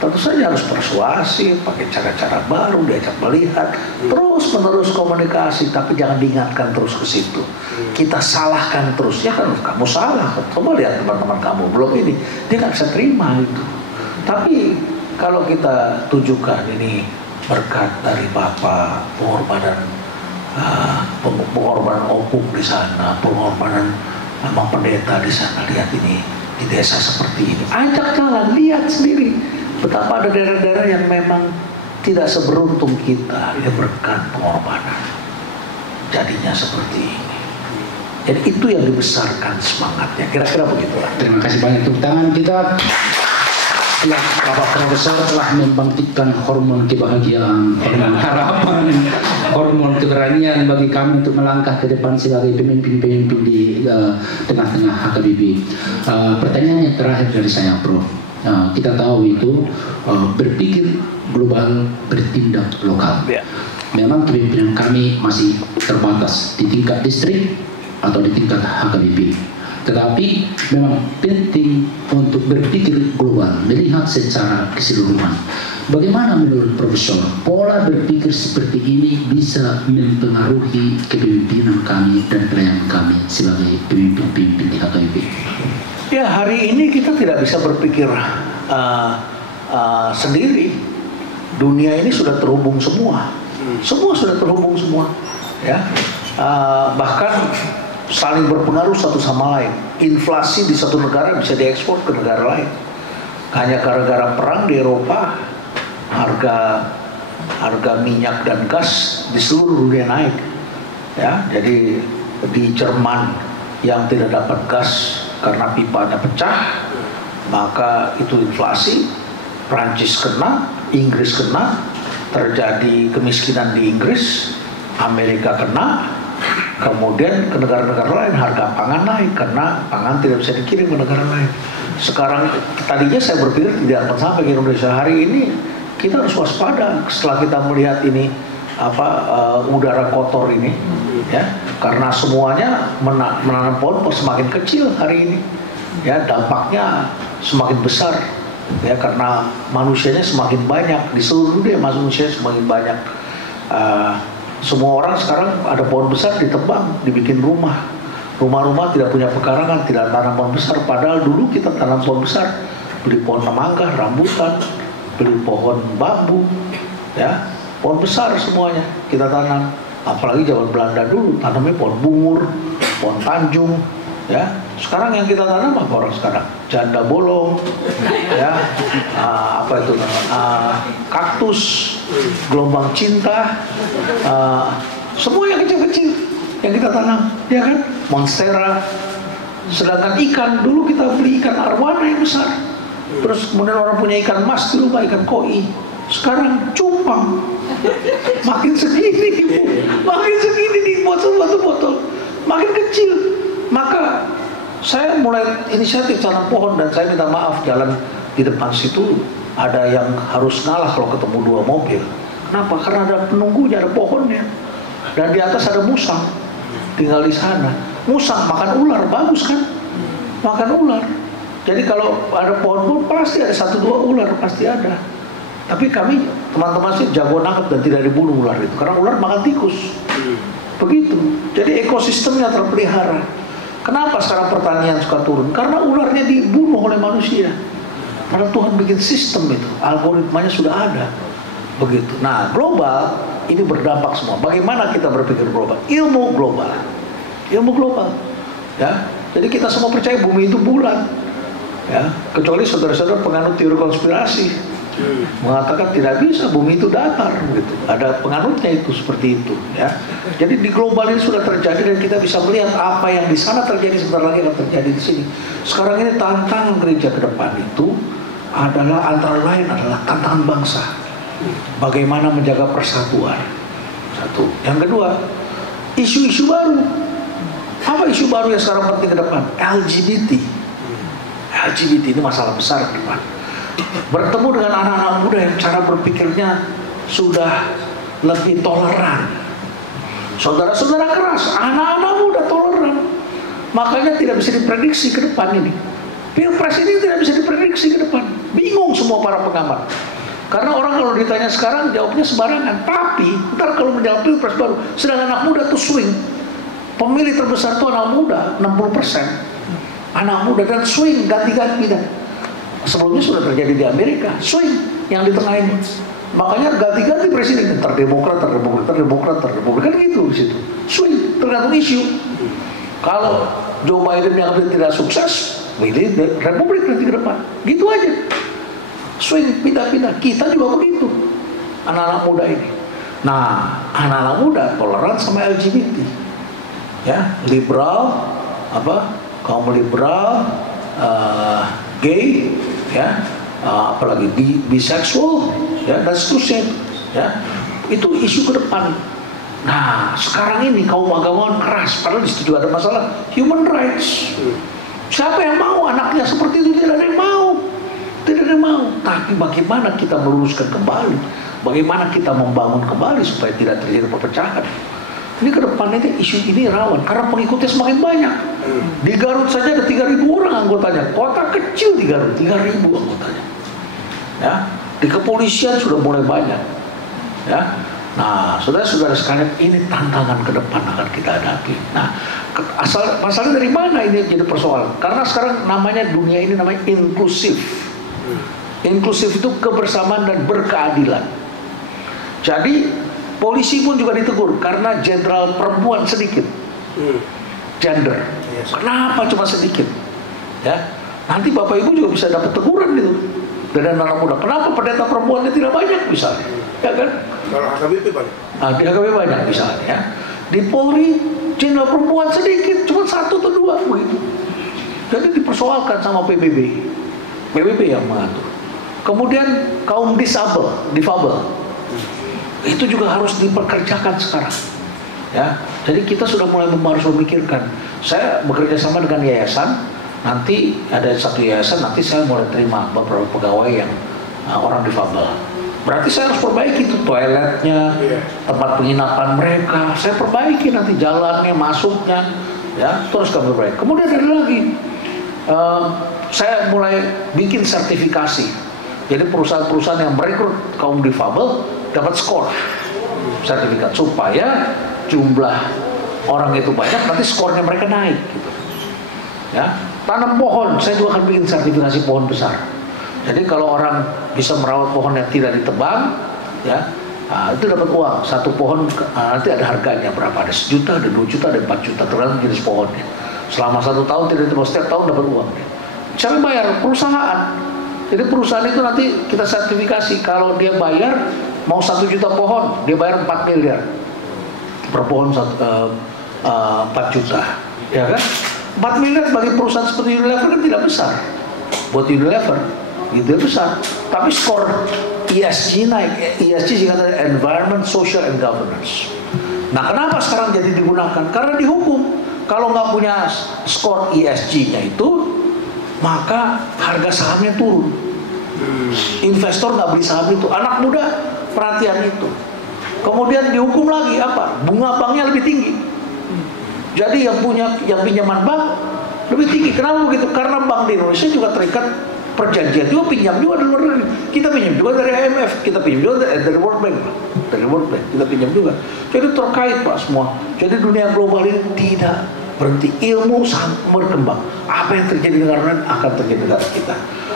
tentu saja harus persuasi, pakai cara-cara baru, diajak melihat, terus-menerus komunikasi, tapi jangan diingatkan terus ke situ. Kita salahkan terus, ya kan kamu salah, coba lihat teman-teman kamu belum ini, dia nggak bisa terima itu. Tapi kalau kita tujukan ini berkat dari Bapak, pengorbanan opung di sana, pengorbanan Bang Pendeta di sana, lihat ini di desa seperti ini. Ajak jalan, lihat sendiri betapa ada daerah-daerah yang memang tidak seberuntung kita, dia berkat pengorbanan jadinya seperti ini. Jadi itu yang dibesarkan semangatnya, kira-kira begitulah. Terima kasih banyak, tepuk tangan kita. Setelah Bapak Profesor telah membangkitkan hormon kebahagiaan, hormon harapan, hormon keberanian bagi kami untuk melangkah ke depan sebagai pemimpin-pemimpin di tengah-tengah HKBP. Pertanyaan yang terakhir dari saya, Prof. Kita tahu itu berpikir global, bertindak lokal. Memang kepemimpinan kami masih terbatas di tingkat distrik atau di tingkat HKBP. Tetapi memang penting untuk berpikir global, melihat secara keseluruhan. Bagaimana menurut Profesor, pola berpikir seperti ini bisa mempengaruhi kepemimpinan kami dan pelayanan kami sebagai pemimpin-pemimpin di HKBP? Ya, hari ini kita tidak bisa berpikir sendiri. Dunia ini sudah terhubung semua. Semua sudah terhubung semua. Ya, bahkan saling berpengaruh satu sama lain. Inflasi di satu negara bisa diekspor ke negara lain. Hanya gara-gara perang di Eropa, harga minyak dan gas di seluruh dunia naik. Ya, jadi di Jerman yang tidak dapat gas karena pipanya pecah, maka itu inflasi. Prancis kena, Inggris kena, terjadi kemiskinan di Inggris, Amerika kena. Kemudian ke negara-negara lain harga pangan naik karena pangan tidak bisa dikirim ke negara lain. Sekarang tadinya saya berpikir tidak akan sampai ke Indonesia. Hari ini kita harus waspada setelah kita melihat ini udara kotor ini, ya, karena semuanya menanam pohon semakin kecil hari ini, ya, dampaknya semakin besar, ya, karena manusianya semakin banyak di seluruh dunia, manusia semakin banyak. Semua orang sekarang ada pohon besar ditebang, dibikin rumah-rumah tidak punya pekarangan, tidak tanam pohon besar. Padahal dulu kita tanam pohon besar beli pohon mangga, rambutan, beli pohon bambu, ya, pohon besar semuanya kita tanam. Apalagi zaman Belanda dulu tanamnya pohon bungur, pohon tanjung, ya. Sekarang yang kita tanam apa orang sekarang? Janda bolong, ya, apa itu kaktus, gelombang cinta, semua yang kecil-kecil yang kita tanam, ya kan? Monstera. Sedangkan ikan dulu kita beli ikan arwana yang besar, terus kemudian orang punya ikan mas dulu, ikan koi. Sekarang cupang, makin segini di botol-botol, makin kecil. Maka saya mulai inisiatif tanam pohon, dan saya minta maaf, jalan di depan situ ada yang harus ngalah kalau ketemu 2 mobil. Kenapa? Karena ada penunggunya, ada pohonnya, dan di atas ada musang tinggal di sana. Musang makan ular, bagus kan? Makan ular. Jadi kalau ada pohon pasti ada 1-2 ular, pasti ada. Tapi kami, teman-teman sih jago nangkep dan tidak dibunuh ular itu, karena ular makan tikus. Begitu. Jadi ekosistemnya terpelihara. Kenapa sekarang pertanian suka turun? Karena ularnya dibunuh oleh manusia. Karena Tuhan bikin sistem itu, algoritmanya sudah ada. Begitu. Nah, global ini berdampak semua. Bagaimana kita berpikir global? Ilmu global. Ilmu global. Ya. Jadi kita semua percaya bumi itu bulat. Ya, kecuali saudara-saudara penganut teori konspirasi mengatakan tidak bisa, bumi itu datar, gitu. Ada penganutnya itu seperti itu, ya. Jadi di global ini sudah terjadi, dan kita bisa melihat apa yang di sana terjadi sebentar lagi akan terjadi di sini. Sekarang ini tantangan gereja ke depan itu adalah antara lain adalah tantangan bangsa. Bagaimana menjaga persatuan. Satu. Yang kedua, isu-isu baru. Apa isu baru yang sekarang penting ke depan? LGBT. LGBT ini masalah besar ke depan. Bertemu dengan anak-anak muda yang cara berpikirnya sudah lebih toleran. Saudara-saudara keras, anak-anak muda toleran. Makanya tidak bisa diprediksi ke depan ini. Pilpres ini tidak bisa diprediksi ke depan. Bingung semua para pengamat. Karena orang kalau ditanya sekarang jawabnya sembarangan. Tapi ntar kalau menjawab Pilpres baru, sedang anak muda tuh swing. Pemilih terbesar tuh anak muda, 60%. Anak muda, dan swing ganti-ganti dah. Sebelumnya sudah terjadi di Amerika, swing yang di tengah ini. Makanya ganti-ganti presiden, Demokrat kan gitu di situ. Swing tergantung isu. Kalau Joe Biden yang tidak sukses, milih Republik nanti ke depan. Gitu aja. Swing pindah-pindah. Kita juga begitu. Anak-anak muda ini. Nah, anak-anak muda toleran sama LGBT. Ya, liberal, kaum liberal, gay, ya, apalagi biseksual, ya, dan seterusnya, ya. Itu isu ke depan. Nah, sekarang ini kaum agamawan keras, padahal di situ juga ada masalah human rights. Siapa yang mau anaknya seperti itu? Tidak ada yang mau. Tidak ada yang mau. Tapi bagaimana kita meluruskan kembali? Bagaimana kita membangun kembali supaya tidak terjadi perpecahan? Ini ke depan ini isu ini rawan karena pengikutnya semakin banyak. Di Garut saja ada 3.000 orang anggotanya. Kota kecil di Garut 3.000 anggotanya. Ya, di kepolisian sudah mulai banyak. Ya. Nah, saudara-saudara sekalian, ini tantangan ke depan akan kita hadapi. Nah, masalahnya dari mana ini jadi persoalan? Karena sekarang namanya dunia ini namanya inklusif. Inklusif itu kebersamaan dan berkeadilan. Jadi polisi pun juga ditegur karena jenderal perempuan sedikit. Gender. Kenapa cuma sedikit? Ya. Nanti Bapak Ibu juga bisa dapat teguran itu dari anak muda. Kenapa pendeta perempuannya tidak banyak misalnya? Ya kan? Kalau HKBP banyak. Nah, di HKBP banyak misalnya. Ya. Di Polri jenderal perempuan sedikit, cuma 1 atau 2 begitu. Jadi dipersoalkan sama PBB. PBB yang mengatur. Kemudian kaum difabel. Itu juga harus diperkerjakan sekarang. Ya, jadi kita sudah mulai harus memikirkan. Saya bekerja sama dengan yayasan. Nanti ada satu yayasan, nanti saya mulai terima beberapa pegawai yang orang difabel. Berarti saya harus perbaiki itu toiletnya, tempat penginapan mereka. Saya perbaiki nanti jalannya, masuknya, ya, terus kami perbaiki. Kemudian ada lagi, saya mulai bikin sertifikasi. Jadi perusahaan-perusahaan yang merekrut kaum difabel dapat skor sertifikat supaya jumlah orang itu banyak, nanti skornya mereka naik gitu. Ya, tanam pohon, saya juga akan bikin sertifikasi pohon besar. Jadi kalau orang bisa merawat pohon yang tidak ditebang, ya, itu dapat uang. Satu pohon nanti ada harganya berapa? Ada 1 juta, ada 2 juta, ada 4 juta, tergantung jenis pohonnya. Selama 1 tahun tidak ditebang, setiap tahun dapat uang. Cara bayar perusahaan. Jadi perusahaan itu nanti kita sertifikasi. Kalau dia bayar mau 1 juta pohon, dia bayar 4 miliar per pohon 4 juta, ya kan? 4 miliar bagi perusahaan seperti Unilever kan tidak besar. Buat Unilever itu besar, tapi skor ESG naik. ESG singkatan Environment, Social, and Governance. Nah, kenapa sekarang jadi digunakan? Karena dihukum. Kalau nggak punya skor ESG-nya itu, maka harga sahamnya turun. Investor nggak beli saham itu. Anak muda perhatian itu. Kemudian dihukum lagi apa? Bunga banknya lebih tinggi. Jadi yang pinjaman bank lebih tinggi. Kenapa begitu? Karena bank di Indonesia juga terikat perjanjian juga, pinjam juga dari luar negeri. Kita pinjam juga dari IMF, kita pinjam juga dari World Bank, dari World Bank kita pinjam juga. Jadi terkait Pak semua. Jadi dunia global ini tidak berhenti, ilmu sangat berkembang. Apa yang terjadi di negara lain akan terjadi di negara kita.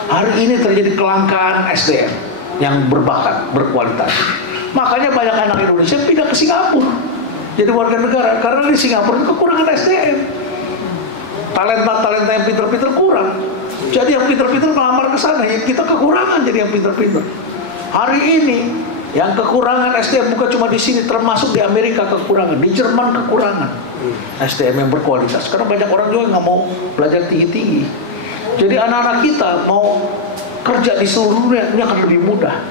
Hari ini terjadi kelangkaan SDM yang berbakat, berkualitas. Makanya banyak anak Indonesia pindah ke Singapura jadi warga negara, karena di Singapura kekurangan SDM. Talenta yang pinter-pinter kurang. Jadi yang pinter-pinter melamar ke sana, yang kita kekurangan jadi yang pinter-pinter. Hari ini yang kekurangan SDM bukan cuma di sini, termasuk di Amerika kekurangan, di Jerman kekurangan SDM yang berkualitas. Karena banyak orang juga nggak mau belajar tinggi-tinggi. Jadi anak-anak kita mau kerja di seluruh dunia ini akan lebih mudah.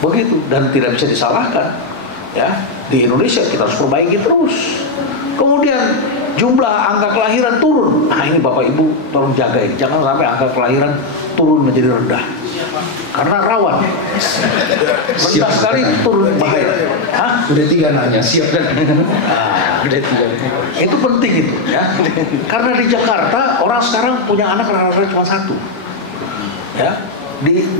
Begitu, dan tidak bisa disalahkan. Ya, di Indonesia kita harus perbaiki terus. Kemudian jumlah angka kelahiran turun. Nah ini Bapak Ibu tolong jagain, jangan sampai angka kelahiran turun menjadi rendah. Karena rawan. Rendah sekali turun bahaya. Hah? Udah 3 nanya, siap kan? Udah 3. Itu penting itu, ya. Karena di Jakarta orang sekarang punya anak rata-rata cuma 1. Ya.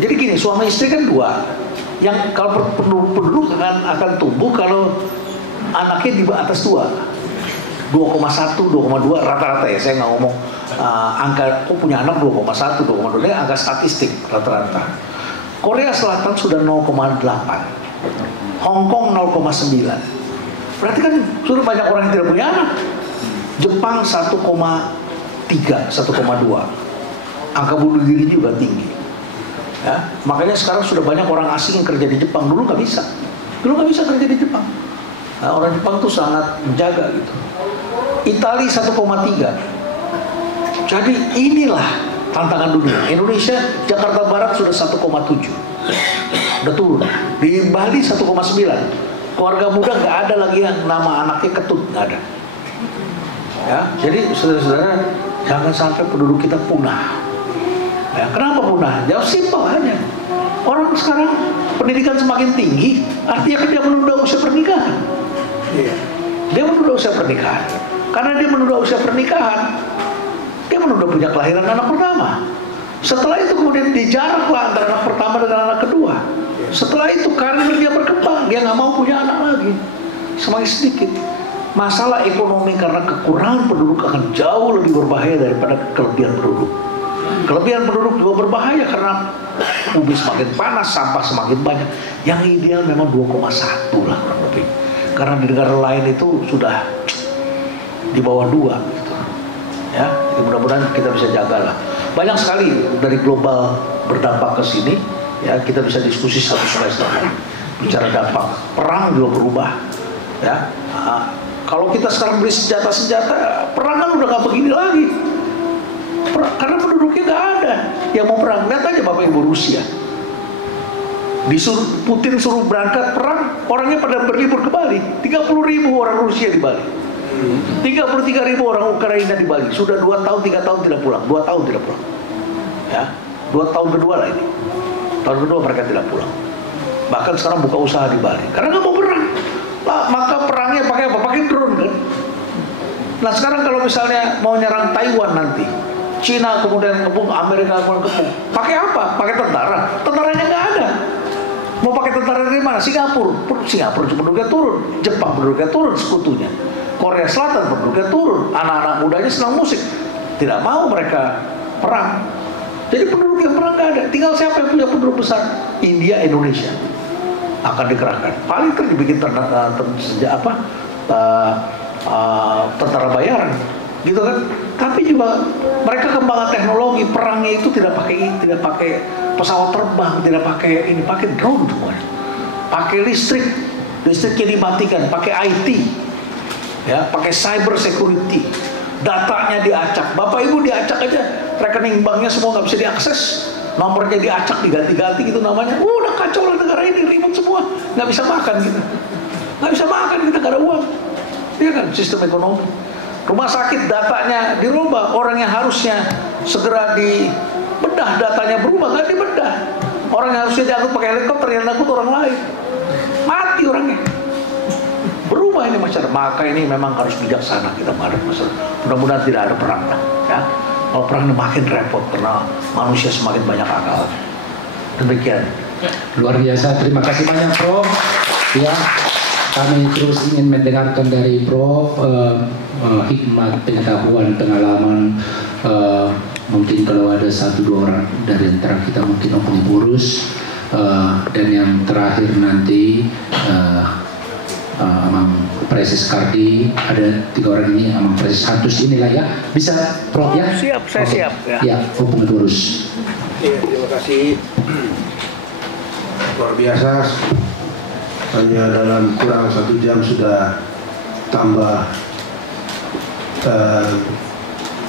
Jadi gini, suami istri kan 2. Yang kalau penduduk akan tumbuh kalau anaknya di atas 2. 2,1, 2,2 rata-rata ya, saya nggak ngomong angka, aku punya anak 2,1, 2,2, ini angka statistik rata-rata. Korea Selatan sudah 0,8, Hong Kong 0,9, berarti kan sudah banyak orang yang tidak punya anak. Jepang 1,3, 1,2, angka bunuh diri juga tinggi. Ya, makanya sekarang sudah banyak orang asing yang kerja di Jepang. Dulu nggak bisa kerja di Jepang. Nah, orang Jepang tuh sangat menjaga gitu. Italia 1,3. Jadi inilah tantangan dunia. Indonesia, Jakarta Barat sudah 1,7. Udah turun. Di Bali 1,9. Keluarga muda nggak ada lagi yang nama anaknya Ketut, nggak ada. Ya, jadi saudara-saudara jangan sampai penduduk kita punah. Ya, kenapa punah? Jauh simpel aja. Orang sekarang pendidikan semakin tinggi, artinya dia menunda usia pernikahan. Dia menunda usia pernikahan. Karena dia menunda usia pernikahan, dia menunda punya kelahiran anak pertama. Setelah itu kemudian dijaraklah antara anak pertama dengan anak kedua. Setelah itu karir dia berkembang, dia nggak mau punya anak lagi. Semakin sedikit. Masalah ekonomi karena kekurangan penduduk akan jauh lebih berbahaya daripada kelebihan penduduk. Kelebihan penduduk juga berbahaya karena bumi semakin panas, sampah semakin banyak. Yang ideal memang 2,1 lah kurang lebih. Karena di negara lain itu sudah di bawah 2 gitu. Ya, mudah-mudahan kita bisa jaga lah. Banyak sekali dari global berdampak ke sini. Ya, kita bisa diskusi satu semester bicara dampak. Perang juga berubah. Ya, kalau kita sekarang beli senjata, perang kan udah nggak begini lagi. Karena penduduknya nggak ada yang mau perang. Lihat aja Bapak Ibu Rusia. Putin suruh berangkat perang, orangnya pada berlibur ke Bali. 30.000 orang Rusia di Bali. 33.000 orang Ukraina di Bali. Sudah 2 tahun, 3 tahun tidak pulang. 2 tahun tidak pulang. Ya, 2 tahun kedua lah ini. Tahun kedua mereka tidak pulang. Bahkan sekarang buka usaha di Bali. Karena nggak mau perang. Maka perangnya pakai apa? Pakai drone kan. Nah sekarang kalau misalnya mau nyerang Taiwan nanti, Cina kemudian kepung, Amerika kemudian kepung, pakai apa? Pakai tentara. Tentaranya nggak ada. Mau pakai tentara dari mana? Singapura penduduknya turun, Jepang penduduknya turun sekutunya, Korea Selatan penduduknya turun, anak-anak mudanya senang musik, tidak mau mereka perang. Jadi penduduk penduduk yang perang nggak ada. Tinggal siapa yang punya penduduk besar? India, Indonesia akan dikerahkan. Paling dibikin tentara bayaran, gitu kan? Tapi juga mereka kembangan teknologi perangnya itu tidak pakai pesawat terbang, tidak pakai drone semuanya, pakai listriknya dimatikan, pakai IT, ya, pakai cyber security, datanya diacak. Bapak Ibu diacak aja, rekening banknya semua nggak bisa diakses, nomornya diacak, diganti-ganti gitu namanya. Udah kacau lah negara ini, ribut semua, nggak bisa makan kita, nggak ada uang, ya kan, sistem ekonomi. Rumah sakit datanya dirubah, orang yang harusnya segera dibedah, datanya berubah, nggak dibedah. Orang yang harusnya diangkut pakai helikopter, yang diangkut orang lain, mati orangnya. Berubah ini masyarakat. Maka ini memang harus bijaksana kita menghadapi masalah. Mudah-mudahan tidak ada perang, ya. Kalau perang ini makin repot karena manusia semakin banyak akal. Demikian. Luar biasa, terima kasih banyak Prof. Ya, kami terus ingin mendengarkan dari Prof hikmat, pengetahuan, pengalaman. Mungkin kalau ada 1-2 orang dari antara kita mungkin Omnibus, dan yang terakhir nanti Amang Preses Kardi, ada 3 orang ini, Amang Preses Santus inilah ya, bisa Prof ya? Siap, saya siap ya. Ya, Omnibus. Ya, terima kasih. Luar biasa. Hanya dalam kurang 1 jam sudah tambah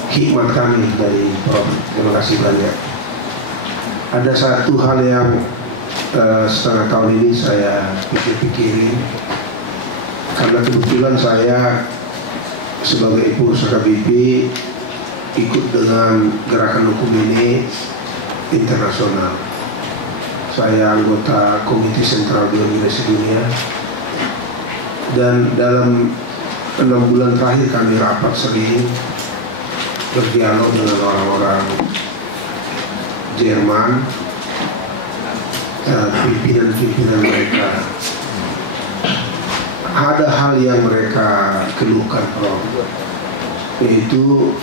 hikmat kami dari Prof. Terima kasih banyak. Ada satu hal yang setengah tahun ini saya pikir-pikirin, karena kebetulan saya sebagai pengurus HKBP ikut dengan gerakan hukum ini internasional. Saya anggota Komite Sentral Biomigrasi Dunia, dan dalam 6 bulan terakhir kami rapat sering berdialog dengan orang-orang Jerman, pimpinan mereka. Ada hal yang mereka keluhkan, Prof, yaitu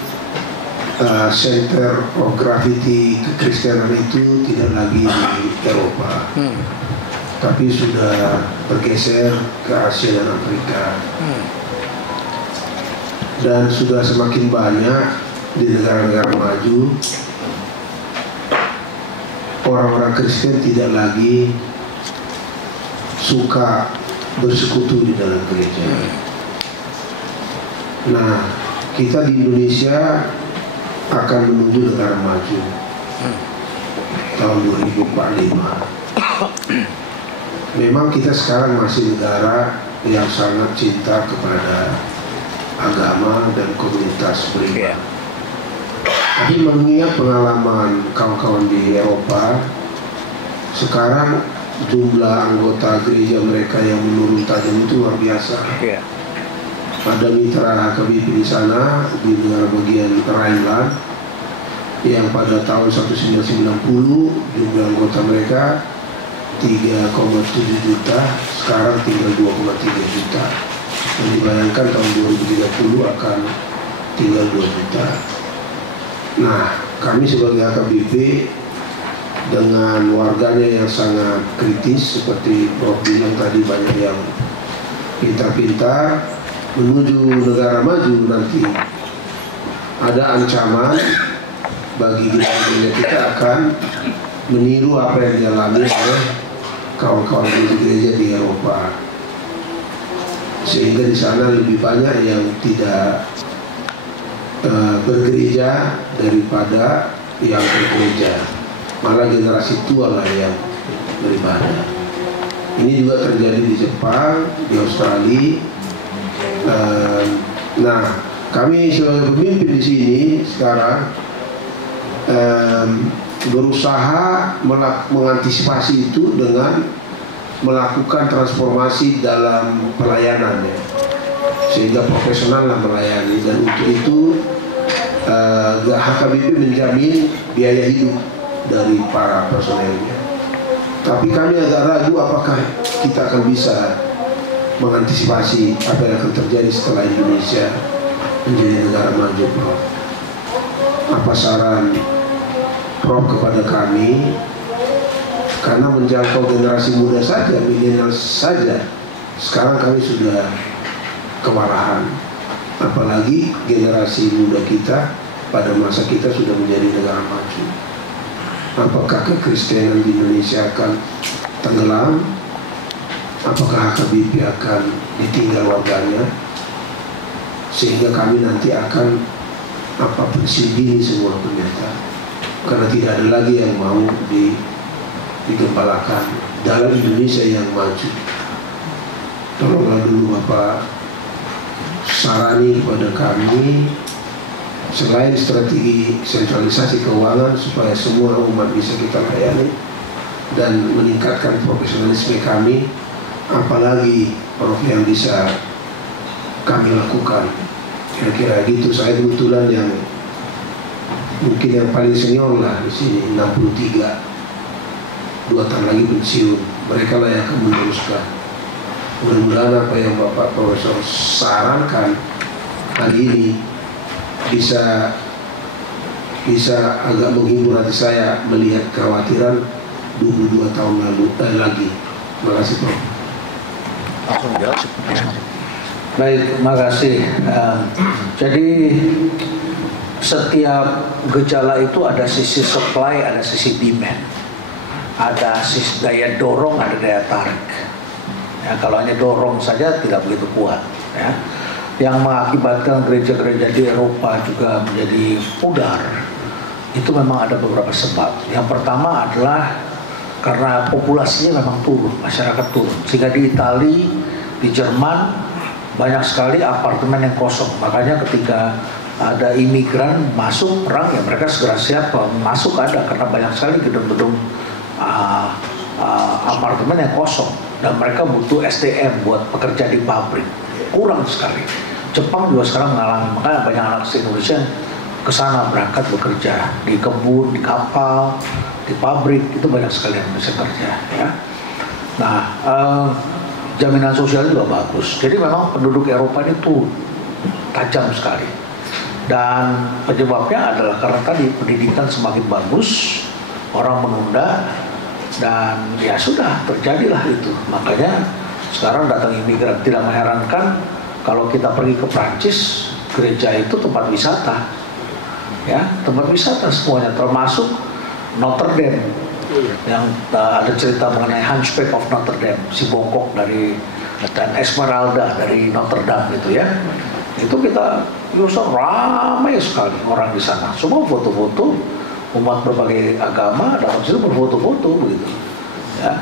center of gravity kekristenan itu tidak lagi di Eropa, tapi sudah bergeser ke Asia dan Afrika. Dan sudah semakin banyak di negara-negara maju orang-orang Kristen tidak lagi suka bersekutu di dalam gereja. Nah, kita di Indonesia akan menuju negara maju tahun 2045. Memang kita sekarang masih negara yang sangat cinta kepada agama dan komunitas beriman. Tapi mengingat pengalaman kawan-kawan di Eropa, sekarang jumlah anggota gereja mereka yang menurun tajam itu luar biasa. Ada mitra HKBP di sana, di negara bagian Rhineland, yang pada tahun 1990 jumlah anggota mereka 3,7 juta, sekarang tinggal 2,3 juta. Dan dibayangkan tahun 2030 akan tinggal 2 juta. Nah, kami sebagai HKBP dengan warganya yang sangat kritis, seperti Prof bilang tadi, banyak yang pintar-pintar menuju negara maju nanti. Ada ancaman bagi gereja kita akan meniru apa yang dialami oleh kawan-kawan gereja di Eropa, sehingga di sana lebih banyak yang tidak bergereja daripada yang bergereja, malah generasi tua lah yang beribadah. Ini juga terjadi di Jepang, di Australia. Nah, kami sebagai pemimpin di sini sekarang berusaha mengantisipasi itu dengan melakukan transformasi dalam pelayanannya, sehingga profesional lah melayani. Dan untuk itu HKBP menjamin biaya hidup dari para personelnya. Tapi kami agak ragu apakah kita akan bisa mengantisipasi apa yang akan terjadi setelah Indonesia menjadi negara maju, Prof. Apa saran Prof kepada kami, karena menjangkau generasi muda saja, milenial saja, sekarang kami sudah kewalahan. Apalagi generasi muda kita pada masa kita sudah menjadi negara maju. Apakah kekristenan di Indonesia akan tenggelam? Apakah HKBP akan ditinggal warganya? Sehingga kami nanti akan bersih semua ternyata. Karena tidak ada lagi yang mau digembalakan dalam Indonesia yang maju. Tolonglah dulu Bapak sarani kepada kami, selain strategi sentralisasi keuangan supaya semua umat bisa kita layani dan meningkatkan profesionalisme kami, apalagi Prof yang bisa kami lakukan. Kira-kira gitu. Saya kebetulan yang mungkin yang paling senior lah di sini, 63, 2 tahun lagi pensiun. Mereka lah yang akan meneruskan. Mudah-mudahan apa yang Bapak Profesor sarankan hari ini bisa agak menghibur hati saya melihat kekhawatiran 22 tahun lagi. Terima kasih Prof. Langsung jawab. Baik, terima kasih. Jadi setiap gejala itu ada sisi supply, ada sisi demand, ada sisi daya dorong, ada daya tarik. Ya, kalau hanya dorong saja tidak begitu kuat. Ya. Yang mengakibatkan gereja-gereja di Eropa juga menjadi pudar, itu memang ada beberapa sebab. Yang pertama adalah karena populasinya memang turun, masyarakat turun. Sehingga di Italia, di Jerman banyak sekali apartemen yang kosong. Makanya ketika ada imigran masuk perang, ya mereka segera siap masuk ada, karena banyak sekali gedung-gedung apartemen yang kosong dan mereka butuh SDM buat pekerja di pabrik. Kurang sekali. Jepang juga sekarang mengalami, makanya banyak anak Indonesia ke sana berangkat bekerja di kebun, di kapal, di pabrik, itu banyak sekali yang bisa kerja. Ya. Nah, jaminan sosial juga bagus. Jadi memang penduduk Eropa ini turun tajam sekali. Dan penyebabnya adalah karena tadi pendidikan semakin bagus, orang menunda, dan ya sudah terjadilah itu. Makanya sekarang datang imigran. Tidak mengherankan kalau kita pergi ke Prancis, gereja itu tempat wisata, ya tempat wisata semuanya, termasuk Notre Dame. Yang ada cerita mengenai Hunchback of Notre Dame, si bongkok dari, dan Esmeralda dari Notre Dame itu ya. Itu kita ramai sekali orang di sana. Semua foto-foto, umat berbagai agama datang situ berfoto-foto begitu. Ya.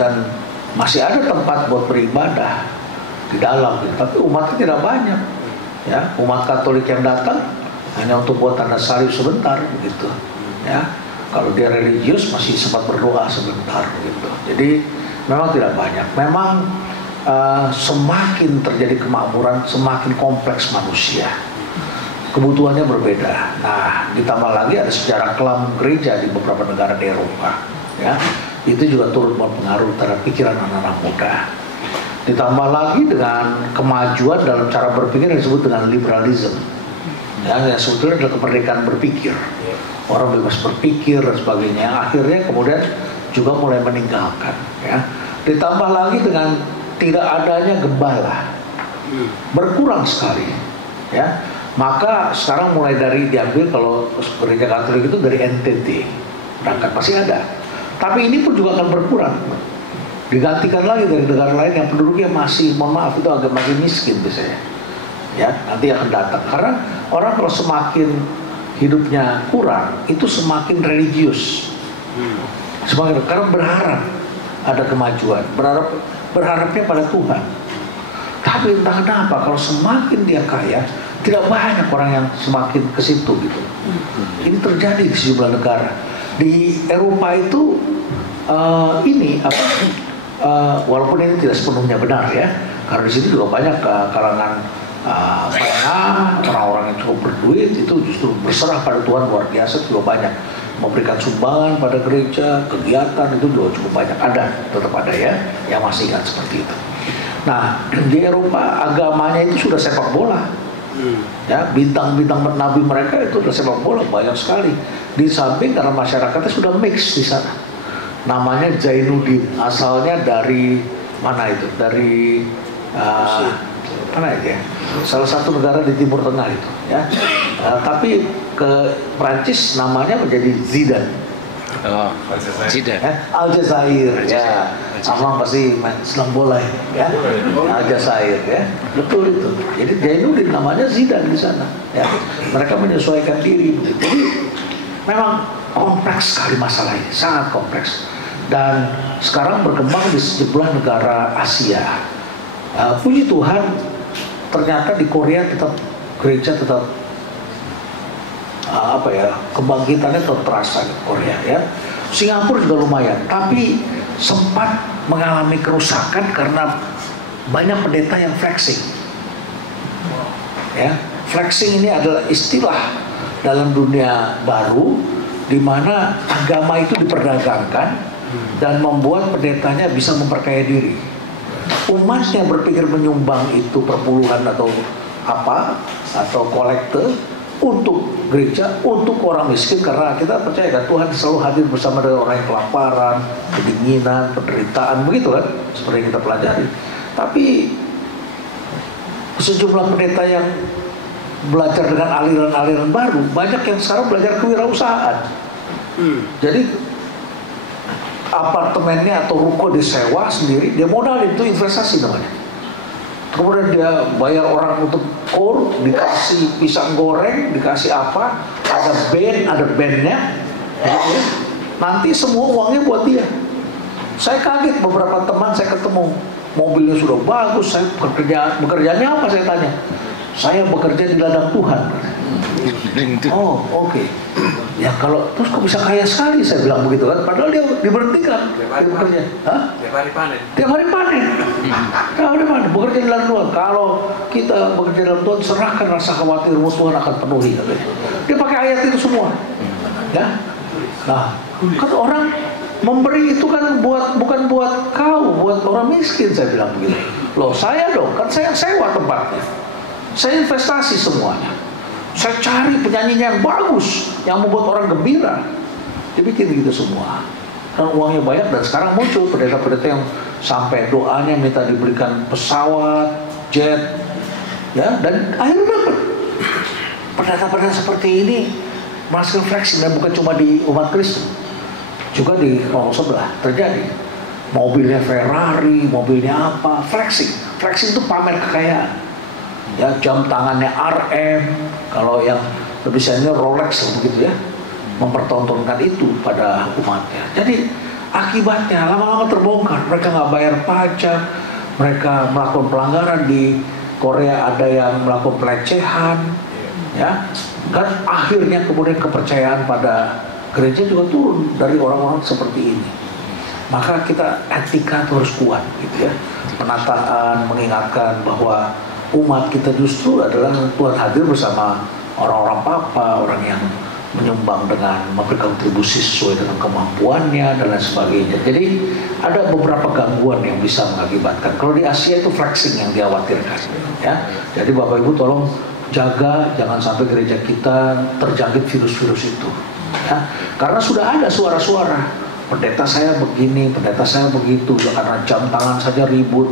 Dan masih ada tempat buat beribadah di dalam, gitu. Tapi umatnya tidak banyak. Ya, umat Katolik yang datang hanya untuk buat tanda salib sebentar begitu. Ya. Kalau dia religius masih sempat berdoa sebentar gitu. Jadi memang tidak banyak. Memang semakin terjadi kemakmuran, semakin kompleks manusia. Kebutuhannya berbeda. Nah, ditambah lagi ada sejarah kelam gereja di beberapa negara di Eropa. Ya, itu juga turut berpengaruh terhadap pikiran anak-anak muda. Ditambah lagi dengan kemajuan dalam cara berpikir yang disebut dengan liberalism. Ya, yang sebetulnya adalah kemerdekaan berpikir. Orang bebas berpikir dan sebagainya. Akhirnya kemudian juga mulai meninggalkan. Ya. Ditambah lagi dengan tidak adanya gembala, berkurang sekali. Ya. Maka sekarang mulai dari diambil, kalau gereja Katolik itu dari NTT, berangkat masih ada. Tapi ini pun juga akan berkurang. Digantikan lagi dari negara lain yang penduduknya masih, mohon maaf, itu agak masih miskin biasanya. Ya, nanti akan datang. Karena orang kalau semakin hidupnya kurang, itu semakin religius. Semakin, karena berharap ada kemajuan, berharapnya pada Tuhan. Tapi entah kenapa kalau semakin dia kaya, tidak banyak orang yang semakin ke situ gitu. Ini terjadi di sejumlah negara. Di Eropa itu walaupun ini tidak sepenuhnya benar ya, karena di situ juga banyak kalangan menengah, orang-orang yang cukup berduit itu justru berserah pada Tuhan luar biasa, juga banyak memberikan sumbangan pada gereja, kegiatan itu juga cukup banyak, ada, tetap ada ya, yang masih ingat seperti itu. Nah, di Eropa agamanya itu sudah sepak bola, Ya, bintang-bintang nabi mereka itu udah sepak bola banyak sekali. Di samping karena masyarakatnya sudah mix di sana. Namanya Zainuddin, asalnya dari mana itu? Dari mana itu ya? Salah satu negara di Timur Tengah itu, ya. Tapi ke Prancis namanya menjadi Zidane. Oh, Zidane. Aljazair, ya. Sama pasti senang bola ya. Aljazair ya. Betul itu. Jadi Zainuddin namanya Zidane di sana, ya. Mereka menyesuaikan diri. Jadi memang kompleks sekali masalah ini, sangat kompleks. Dan sekarang berkembang di sejumlah negara Asia. Puji Tuhan, ternyata di Korea tetap gereja tetap kebangkitannya tetap terasa di Korea ya. Singapura juga lumayan, tapi sempat mengalami kerusakan karena banyak pendeta yang flexing. Ya, flexing ini adalah istilah dalam dunia baru di mana agama itu diperdagangkan dan membuat pendetanya bisa memperkaya diri. Umatnya berpikir menyumbang itu perpuluhan atau apa atau kolekte untuk gereja, untuk orang miskin, karena kita percaya kan Tuhan selalu hadir bersama dengan orang yang kelaparan, kedinginan, penderitaan, begitu kan, seperti yang kita pelajari. Tapi sejumlah pendeta yang belajar dengan aliran-aliran baru, banyak yang sekarang belajar kewirausahaan. Jadi apartemennya atau ruko disewa sendiri, dia modal itu investasi namanya. Kemudian dia bayar orang untuk kur, dikasih pisang goreng, dikasih apa, ada bandnya, nanti semua uangnya buat dia. Saya kaget, beberapa teman saya ketemu, mobilnya sudah bagus, saya bekerjanya apa saya tanya? Saya bekerja di ladang Tuhan. Oh, oke. Ya kalau terus kok bisa kaya sekali, saya bilang begitu kan, padahal dia diberhentikan bekerja. Tiap hari panen. Tiap hari panen. Bekerja di dalam Tuhan. Kalau kita bekerja dalam Tuhan, serahkan rasa khawatirmu, Tuhan akan penuhi katanya. Dia pakai ayat itu semua. Ya. Nah, kan orang memberi itu kan bukan buat kau, buat orang miskin, saya bilang begitu. Loh, saya dong, kan saya sewa tempatnya. Saya investasi semuanya. Saya cari penyanyinya yang bagus, yang membuat orang gembira. Dibikin gitu semua. Dan uangnya banyak, dan sekarang muncul pendeta-pendeta yang sampai doanya minta diberikan pesawat, jet, ya, dan akhirnya dapat. Pendeta-pendeta seperti ini menghasilkan flexing, dan bukan cuma di umat Kristen, juga di kelompok sebelah terjadi. Mobilnya Ferrari, mobilnya apa, flexing. Flexing itu pamer kekayaan. Ya, jam tangannya RM, kalau yang lebih senior Rolex begitu ya, mempertontonkan itu pada umatnya. Jadi akibatnya lama-lama terbongkar, mereka nggak bayar pajak, mereka melakukan pelanggaran. Di Korea ada yang melakukan pelecehan, ya, dan akhirnya kemudian kepercayaan pada gereja juga turun dari orang-orang seperti ini. Maka kita etika harus kuat, gitu ya, penataan, mengingatkan bahwa umat kita justru adalah Tuhan hadir bersama orang-orang papa, orang yang menyumbang dengan memberikan kontribusi sesuai dengan kemampuannya dan lain sebagainya. Jadi ada beberapa gangguan yang bisa mengakibatkan. Kalau di Asia itu flexing yang dikhawatirkan, ya. Jadi Bapak Ibu tolong jaga jangan sampai gereja kita terjangkit virus-virus itu, ya. Karena sudah ada suara-suara, pendeta saya begini, pendeta saya begitu, ya, karena jam tangan saja ribut.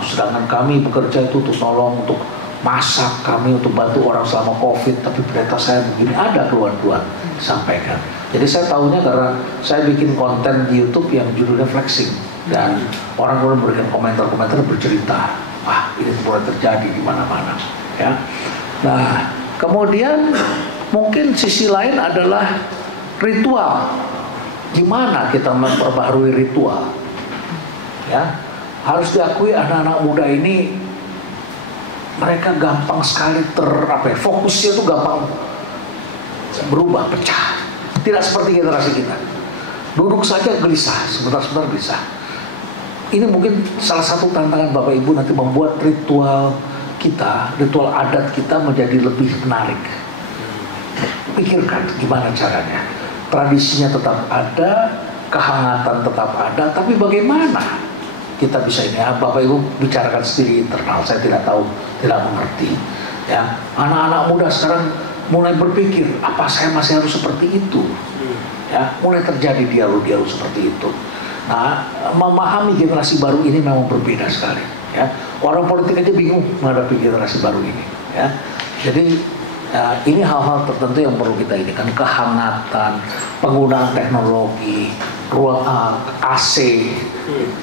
Sedangkan kami bekerja itu untuk nolong, untuk masak, kami untuk bantu orang selama COVID, tapi pendeta saya begini. Ada keluhan-keluhan disampaikan. Jadi saya tahunya karena saya bikin konten di YouTube yang judulnya flexing, dan orang kemudian memberikan komentar-komentar bercerita, wah ini mulai terjadi di mana-mana, ya. Nah, kemudian mungkin sisi lain adalah ritual. Gimana kita memperbaharui ritual, ya. Harus diakui anak-anak muda ini mereka gampang sekali fokusnya itu gampang berubah, pecah. Tidak seperti generasi kita. Duduk saja gelisah, sebentar-sebentar gelisah. Ini mungkin salah satu tantangan Bapak Ibu nanti membuat ritual kita, ritual adat kita menjadi lebih menarik. Pikirkan gimana caranya. Tradisinya tetap ada, kehangatan tetap ada, tapi bagaimana kita bisa ini? Bapak Ibu bicarakan sendiri internal, saya tidak tahu, tidak mengerti. Ya, anak-anak muda sekarang mulai berpikir, apa saya masih harus seperti itu? Ya, mulai terjadi dialog-dialog seperti itu. Nah, memahami generasi baru ini memang berbeda sekali. Ya, orang politik aja bingung menghadapi generasi baru ini. Ya, jadi ini hal-hal tertentu yang perlu kita ini kan, kehangatan, penggunaan teknologi, ruang AC.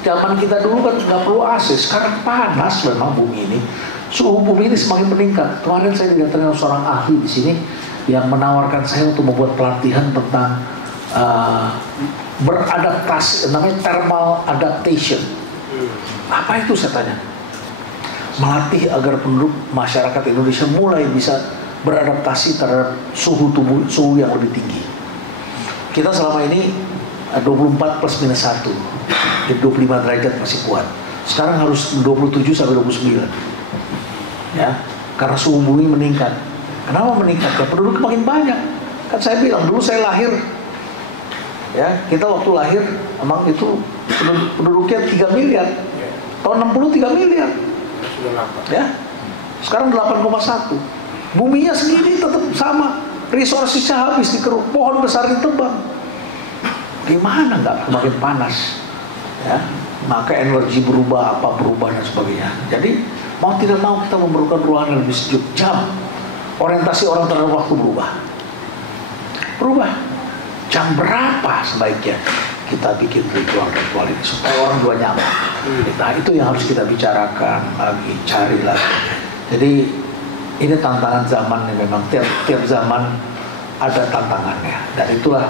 Zaman kita dulu kan nggak perlu AC, sekarang panas memang bumi ini. Suhu bumi ini semakin meningkat. Kemarin saya didatangi seorang ahli di sini yang menawarkan saya untuk membuat pelatihan tentang beradaptasi, namanya thermal adaptation. Apa itu saya tanya? Melatih agar penduduk masyarakat Indonesia mulai bisa beradaptasi terhadap suhu yang lebih tinggi. Kita selama ini 24 plus minus 1, jadi 25 derajat masih kuat. Sekarang harus 27 sampai 29. Ya, karena suhu bumi meningkat. Kenapa meningkat? Ya, penduduk makin banyak. Kan saya bilang dulu saya lahir, ya kita waktu lahir emang itu penduduknya 3 miliar. Tahun 60 3 miliar. Ya, sekarang 8,1. Buminya segini tetap sama. Resourcesnya habis dikeruk, pohon besar ditebang. Gimana nggak makin panas? Ya, maka energi berubah, apa berubah dan sebagainya. Jadi mau tidak mau kita memerlukan ruangan yang lebih sejuk. Jam, orientasi orang terhadap waktu berubah. Jam berapa sebaiknya kita bikin ritual ini supaya orang juga nyaman. Nah, itu yang harus kita bicarakan lagi, cari lagi. Jadi ini tantangan zaman yang memang tiap zaman ada tantangannya, dan itulah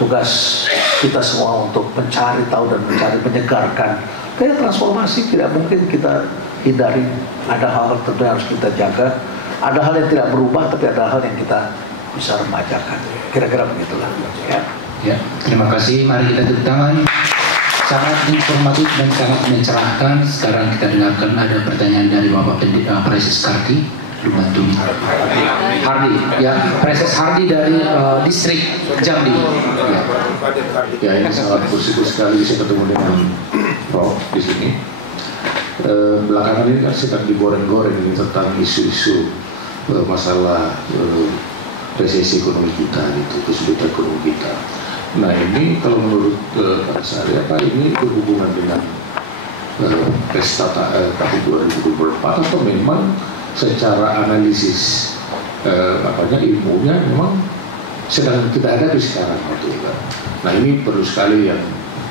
tugas kita semua untuk mencari tahu dan mencari menyegarkan. Kayak transformasi tidak mungkin kita hindari. Ada hal tertentu yang harus kita jaga, ada hal yang tidak berubah, tapi ada hal yang kita bisa remajakan. Kira-kira begitulah. Ya, terima kasih. Mari kita tepuk tangan. Sangat informatif dan sangat mencerahkan. Sekarang kita dengarkan ada pertanyaan dari Bapak Preses Kardi, Lubantu. Hardi, ya, Preses Hardi dari distrik Jambi. Ya, ini sangat bersyukur sekali bisa ketemu dengan Prof di sini. Belakangan ini kan sedang digoreng-goreng ini tentang isu-isu masalah resesi ekonomi kita, itu kesulitan ekonomi kita. Nah, ini kalau menurut saya Pak, ini berhubungan dengan pesta tahun 2024 atau memang secara analisis ilmunya memang sedang kita hadapi sekarang gitu kan. Nah, ini perlu sekali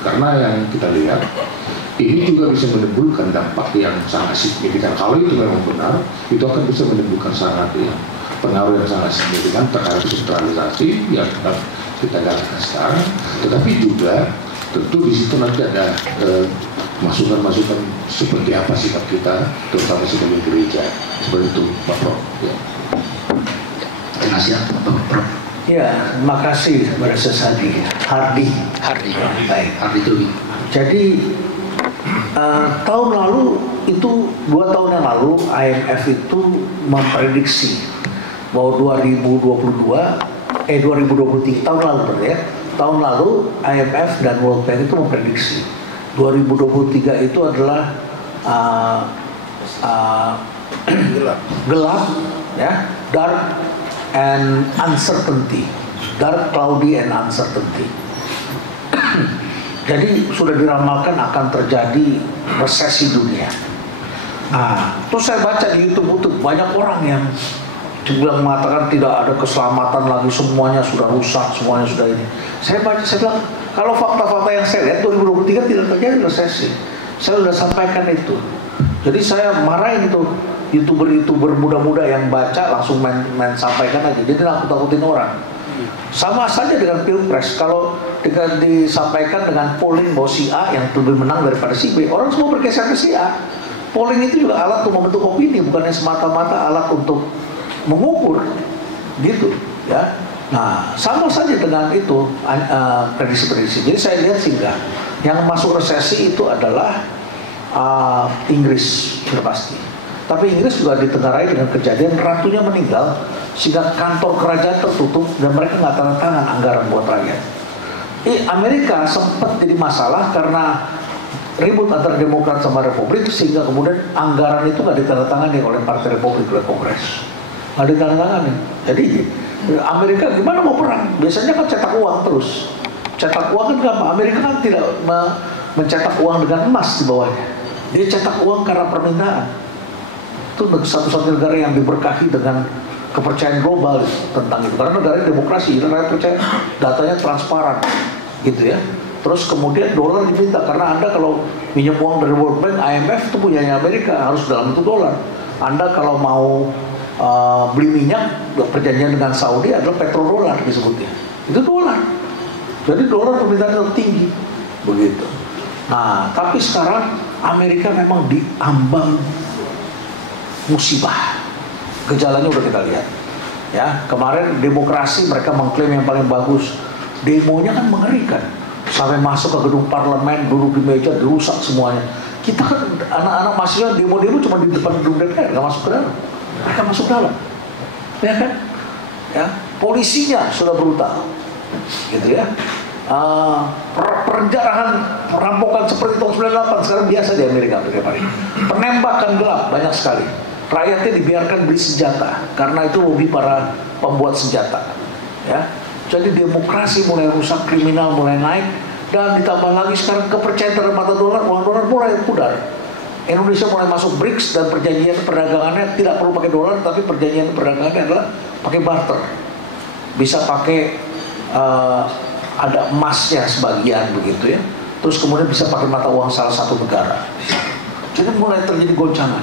karena yang kita lihat ini juga bisa menimbulkan dampak yang sangat signifikan. Kalau itu memang benar, itu akan bisa menimbulkan pengaruh yang sangat signifikan terhadap sentralisasi yang kita galakan sekarang. Tetapi juga tentu di situ nanti ada masukan-masukan seperti apa sikap kita, terutama sebagai gereja. Seperti itu, Pak Prof. Ya. Terima kasih, Pak Prof. Ya, terima kasih kepada Hardi. Baik. Hardi Tubi. Jadi tahun lalu itu 2 tahun yang lalu IMF itu memprediksi bahwa 2023 tahun lalu ya. Tahun lalu IMF dan World Bank itu memprediksi 2023 itu adalah gelap ya, dark and uncertainty, dark, cloudy and uncertainty. Jadi sudah diramalkan akan terjadi resesi dunia. Nah, terus saya baca di YouTube banyak orang yang bilang mengatakan tidak ada keselamatan lagi, semuanya sudah rusak, semuanya sudah ini. Saya bilang kalau fakta-fakta yang saya lihat 2023 tidak terjadi resesi. Saya sudah sampaikan itu. Jadi saya marahin itu YouTuber muda-muda yang baca langsung main sampaikan aja. Jadi nakut-nakutin orang. Sama saja dengan Pilpres, kalau disampaikan dengan polling bahwa si A yang lebih menang daripada si B, orang semua bergeser ke si A. Polling itu juga alat untuk membentuk opini, bukannya semata-mata alat untuk mengukur, gitu, ya. Nah, sama saja dengan itu prediksi-prediksi. Jadi saya lihat sehingga yang masuk resesi itu adalah Inggris, sudah pasti. Tapi Inggris juga ditengarai dengan kejadian ratunya meninggal, sehingga kantor kerajaan tertutup dan mereka nggak tanda tangan anggaran buat rakyat. Amerika sempat jadi masalah karena ribut antara Demokrat sama Republik, sehingga kemudian anggaran itu nggak ditandatangani oleh Partai Republik oleh Kongres. nggak ditandatangani. Jadi Amerika gimana mau perang? Biasanya kan cetak uang terus. Cetak uang kan gampang. Amerika kan tidak mencetak uang dengan emas di bawahnya. Dia cetak uang karena permintaan. Itu satu-satunya negara yang diberkahi dengan kepercayaan global tentang itu. Karena negara demokrasi, negara percaya datanya transparan, gitu ya. Terus kemudian dolar diminta karena Anda kalau minjem uang dari World Bank, IMF itu punyanya Amerika, harus dalam bentuk dolar. Anda kalau mau beli minyak, perjanjian dengan Saudi adalah petrodolar disebutnya. Itu dolar. Jadi dolar permintaannya tinggi, begitu. Nah, tapi sekarang Amerika memang diambang musibah. Gejalanya udah kita lihat. Ya, kemarin demokrasi mereka mengklaim yang paling bagus. Demonya kan mengerikan. Sampai masuk ke gedung parlemen, duduk di meja, dirusak semuanya. Kita kan anak-anak mahasiswa demo-demo cuma di depan gedung DPR, nggak masuk ke dalam. Mereka masuk dalam, ya kan? Ya, polisinya sudah brutal, gitu ya. Penjarahan, perampokan seperti tahun 98 sekarang biasa di Amerika. Penembakan gelap banyak sekali. Rakyatnya dibiarkan beli senjata karena itu hobi para pembuat senjata. Ya, jadi demokrasi mulai rusak, kriminal mulai naik, dan ditambah lagi sekarang kepercayaan terhadap mata dolar, uang dolar mulai pudar. Indonesia mulai masuk BRICS dan perjanjian perdagangannya tidak perlu pakai dolar, tapi perjanjian perdagangannya adalah pakai barter. Bisa pakai ada emasnya sebagian begitu ya. Terus kemudian bisa pakai mata uang salah satu negara. Jadi mulai terjadi goncangan.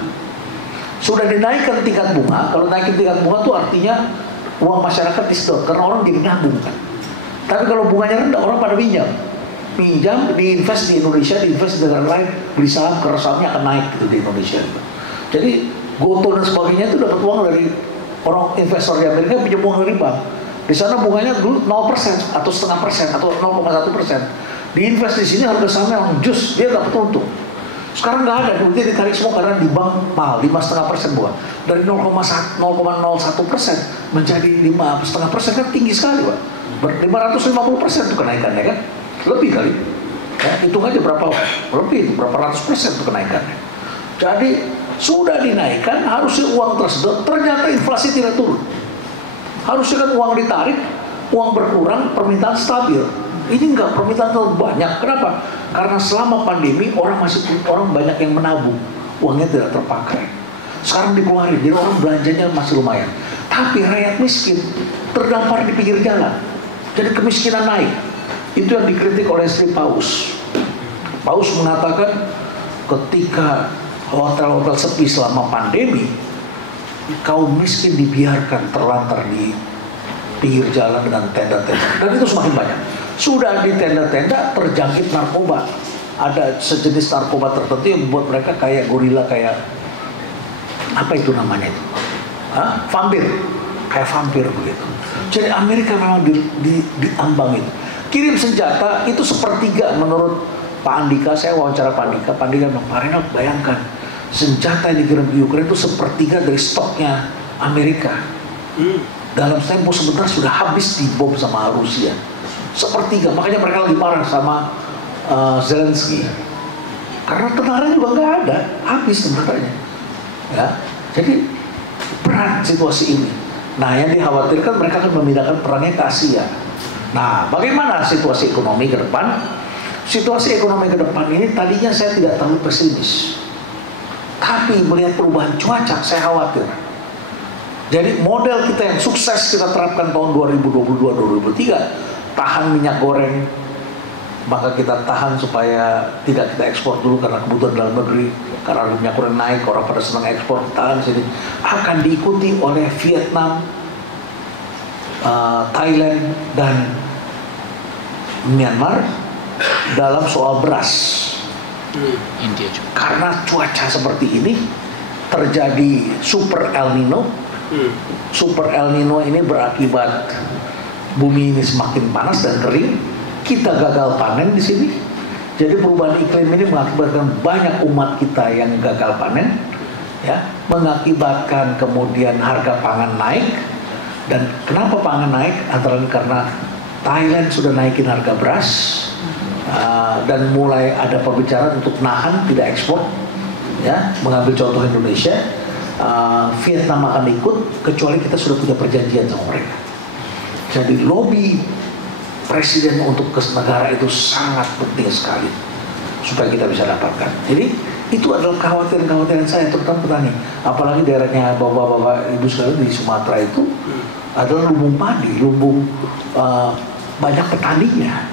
Sudah dinaikkan tingkat bunga. Kalau naikin tingkat bunga itu artinya uang masyarakat disedot karena orang jadi nabung kan. Tapi kalau bunganya rendah orang pada pinjam, diinvest di Indonesia, diinvest di negara lain, beli saham karena sahamnya akan naik gitu di Indonesia. Jadi Goto dan sebagainya itu dapat uang dari orang investor di Amerika, pinjam uang dari bank. Di sana bunganya dulu 0% atau 0,5% atau 0,1%. Diinvest di sini harga sahamnya jus, dia dapat untung. Sekarang nggak ada, duitnya ditarik semua karena di bank mahal, 5,5% bunga. Dari 0,01% menjadi 5,5% kan tinggi sekali, Pak. 550% itu kenaikannya kan, lebih kali. Ya, hitung aja berapa lebih, berapa ratus persen itu kenaikannya. Jadi sudah dinaikkan, harusnya uang tersedot, ternyata inflasi tidak turun. Harusnya kan uang ditarik, uang berkurang, permintaan stabil. Ini enggak, permintaan terlalu banyak. Kenapa? Karena selama pandemi orang banyak yang menabung, uangnya tidak terpakai. Sekarang dikeluarin, jadi orang belanjanya masih lumayan. Tapi rakyat miskin terdampar di pinggir jalan. Jadi kemiskinan naik. Itu yang dikritik oleh Sri Paus. Paus mengatakan ketika hotel-hotel sepi selama pandemi, kaum miskin dibiarkan terlantar di pinggir jalan dengan tenda-tenda. Dan itu semakin banyak. Sudah di tenda-tenda terjangkit narkoba. Ada sejenis narkoba tertentu yang membuat mereka kayak gorila, kayak apa itu namanya itu? Vampir. Kayak vampir begitu. Jadi Amerika memang diambang itu. Kirim senjata itu sepertiga menurut Pak Andika. Saya wawancara Pak Andika. Pak Andika bilang, Pak Renald, bayangkan senjata yang dikirim ke Ukraina itu sepertiga dari stoknya Amerika. Dalam tempo sebentar sudah habis dibom sama Rusia. Sepertiga, makanya mereka lagi marah sama Zelensky. Karena tentara juga nggak ada, habis tentaranya. Ya, jadi berat situasi ini. Nah, yang dikhawatirkan mereka akan memindahkan perangnya ke Asia. Nah, bagaimana situasi ekonomi ke depan? Situasi ekonomi ke depan ini tadinya saya tidak terlalu pesimis. Tapi melihat perubahan cuaca, saya khawatir. Jadi model kita yang sukses kita terapkan tahun 2022-2023, tahan minyak goreng, maka kita tahan supaya tidak kita ekspor dulu karena kebutuhan dalam negeri, karena minyak goreng naik, orang pada senang ekspor, tahan sini, akan diikuti oleh Vietnam, Thailand, dan Myanmar dalam soal beras. India juga. Karena cuaca seperti ini terjadi super El Nino. Super El Nino ini berakibat bumi ini semakin panas dan kering. Kita gagal panen di sini. Jadi perubahan iklim ini mengakibatkan banyak umat kita yang gagal panen, ya, mengakibatkan kemudian harga pangan naik. Dan kenapa pangan naik? Antara lain karena Thailand sudah naikin harga beras, dan mulai ada pembicaraan untuk nahan tidak ekspor, ya, mengambil contoh Indonesia. Vietnam akan ikut kecuali kita sudah punya perjanjian sama mereka. Jadi lobby presiden untuk ke negara itu sangat penting sekali supaya kita bisa dapatkan. Jadi itu adalah kekhawatiran saya, terutama petani. Apalagi daerahnya bapak-bapak ibu sekalian di Sumatera itu adalah lumbung padi, lumbung banyak petaninya.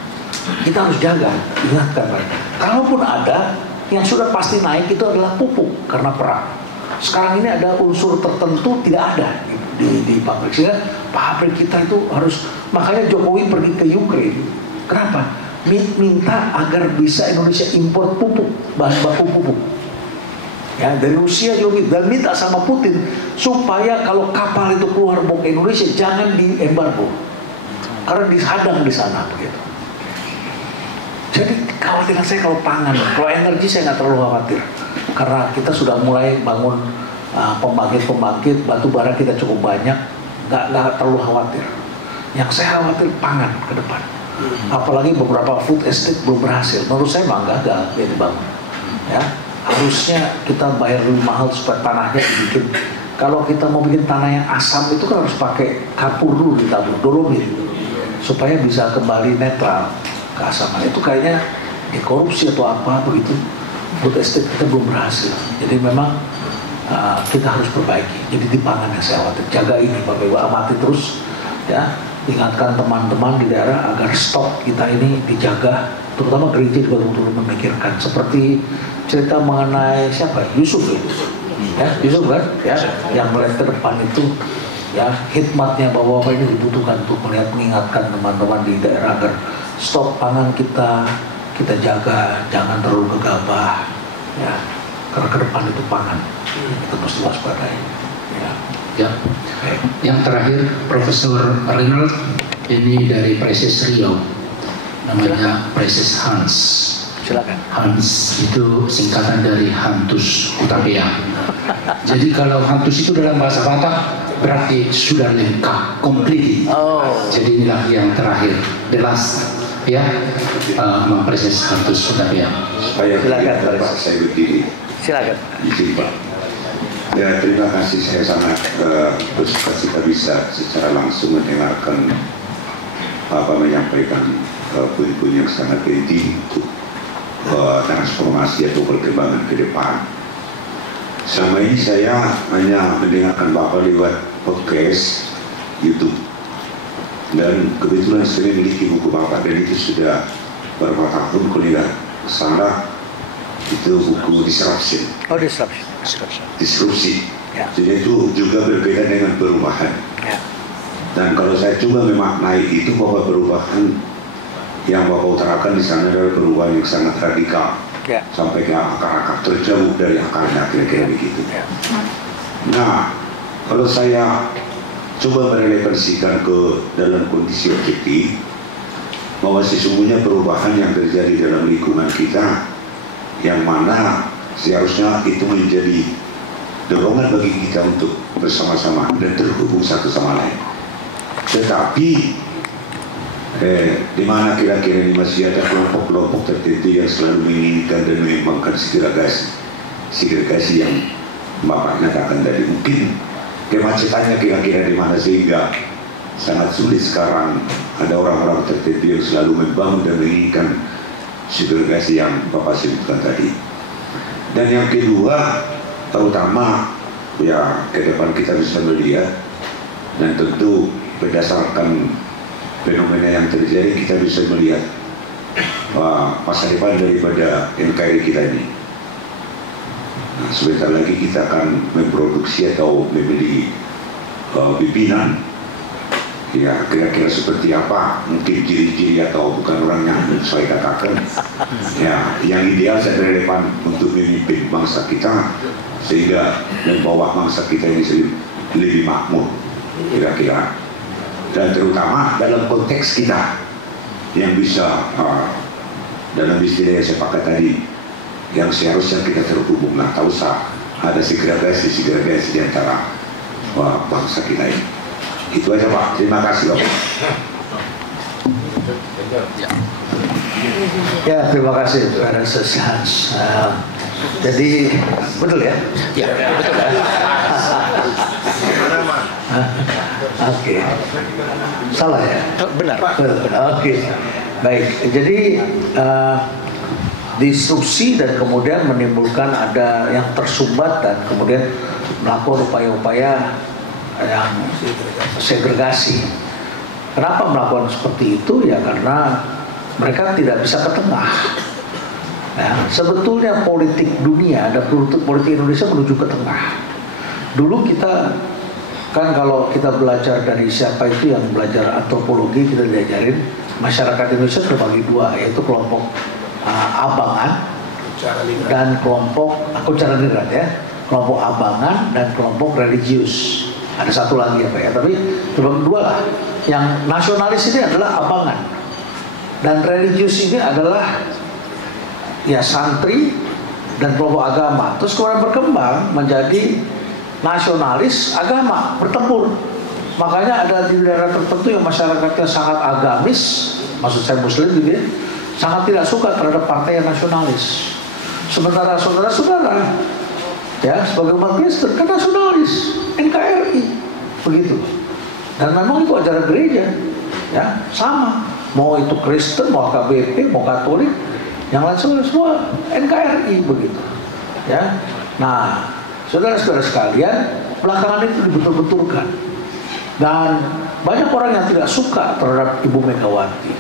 Kita harus jaga, ingatkan mereka. Kalaupun ada, yang sudah pasti naik itu adalah pupuk karena perang. Sekarang ini ada unsur tertentu tidak ada di pabrik, sehingga pabrik kita itu harus, makanya Jokowi pergi ke Ukraina. Kenapa? Minta agar bisa Indonesia impor pupuk, bahan baku pupuk. Ya, dari Rusia juga, dan minta sama Putin supaya kalau kapal itu keluar mau ke Indonesia jangan diembargo, karena dihadang di sana begitu. Jadi kekhawatiran saya kalau pangan, kalau energi saya nggak terlalu khawatir, karena kita sudah mulai bangun pembangkit batu bara kita cukup banyak, nggak terlalu khawatir. Yang saya khawatir pangan ke depan, apalagi beberapa food estate belum berhasil. Menurut saya memang gagal ya dibangun. Ya, harusnya kita bayar lebih mahal supaya tanahnya dibikin. Kalau kita mau bikin tanah yang asam itu kan harus pakai kapur dulu ditabur, dolomit, supaya bisa kembali netral keasaman. Itu kayaknya dikorupsi atau apa begitu. Food estate kita belum berhasil. Jadi memang kita harus perbaiki. Jadi di pangan yang saya khawatir, jaga ini Bapak Ibu, amati terus ya, ingatkan teman-teman di daerah agar stok kita ini dijaga, terutama gereja juga betul-betul memikirkan. Seperti cerita mengenai siapa? Yusuf itu. Ya, Yusuf kan? Ya, yang melihat ke depan itu ya, hikmatnya Bapak-Bapak ini dibutuhkan untuk melihat, mengingatkan teman-teman di daerah agar stok pangan kita jaga, jangan terlalu gegabah ya, karena ke depan itu pangan kita mesti waspadai ya. Ya. Yang terakhir Profesor Reynold, ini dari Preses Riau, namanya Preses Hans. Silakan. Hans itu singkatan dari Hantus Utapia. Jadi kalau Hantus itu dalam bahasa Batak berarti sudah lengkap, complete. Jadi inilah yang terakhir, the last ya, Preses Hantus Utapia. Silakan, Pak. Saya berdiri. Silakan. Izin Pak. Ya, terima kasih, saya sangat bersuka cita bisa secara langsung mendengarkan Bapak menyampaikan poin-poin yang sangat penting untuk transformasi atau perkembangan ke depan. Selama ini saya hanya mendengarkan Bapak lewat podcast YouTube, dan kebetulan saya memiliki buku Bapak, dan itu sudah beberapa tahun kuliah salah. Itu buku Disruption. Disrupsi. Ya. Jadi itu juga berbeda dengan perubahan. Ya. Dan kalau saya coba memaknai itu, bahwa perubahan yang Bapak utarakan di sana adalah perubahan yang sangat radikal, Ya. sampai ke akar-akar terjauh dari akarnya, kira-kira begitu. Ya. Nah, kalau saya coba merelevansikan ke dalam kondisi objektif, bahwa sesungguhnya perubahan yang terjadi dalam lingkungan kita, yang mana seharusnya itu menjadi dorongan bagi kita untuk bersama-sama dan terhubung satu sama lain. Tetapi di mana kira-kira ini masih ada kelompok-kelompok tertentu yang selalu menginginkan dan mengembangkan segregasi yang Bapak katakan tadi. Mungkin kemacetannya kira-kira di mana, sehingga sangat sulit sekarang ada orang-orang tertentu yang selalu membangun dan menginginkan segregasi yang Bapak sebutkan tadi. Dan yang kedua, terutama ya ke depan kita bisa melihat, dan tentu berdasarkan fenomena yang terjadi kita bisa melihat masa depan daripada NKRI kita ini. Nah, sebentar lagi kita akan memproduksi atau membeli pimpinan. Ya, kira-kira seperti apa, mungkin ciri-ciri atau bukan orangnya saya katakan ya, yang ideal dan relevan untuk memimpin bangsa kita, sehingga membawa bangsa kita ini lebih makmur kira-kira, dan terutama dalam konteks kita yang bisa dalam istilah yang saya pakai tadi, yang seharusnya kita terhubung. Nah, tak usah ada segregasi di antara bangsa kita ini. Itu aja Pak, terima kasih Bapak. Ya, terima kasih Preses Hans. Jadi betul ya? Ya, betul. Oke. Salah ya? Benar. Oke. Baik. Jadi disrupsi dan kemudian menimbulkan ada yang tersumbat dan kemudian melakukan upaya-upaya yang segregasi. Kenapa melakukan seperti itu? Ya karena mereka tidak bisa ke tengah. Ya, sebetulnya politik dunia dan politik Indonesia menuju ke tengah. Dulu kita kan kalau kita belajar dari siapa itu yang belajar antropologi, kita diajarin masyarakat Indonesia terbagi dua, yaitu kelompok abangan dan kelompok Kuncaranigrat ya, kelompok abangan dan kelompok religius. Ada satu lagi ya Pak ya, tapi terbagi dua lah. Yang nasionalis ini adalah abangan dan religius ini adalah ya santri dan kelompok agama. Terus kemudian berkembang menjadi nasionalis agama, bertempur. Makanya ada di daerah tertentu yang masyarakatnya sangat agamis, maksud saya muslim gitu ya, sangat tidak suka terhadap partai yang nasionalis. Sementara saudara-saudara ya sebagai umat Kristen kan nasionalis, NKRI begitu. Dan memang itu ajaran gereja ya sama, mau itu Kristen, mau KBP, mau Katolik, yang lain semua NKRI begitu ya. Nah saudara-saudara sekalian, belakangan itu dibetul-betulkan dan banyak orang yang tidak suka terhadap Ibu Megawati,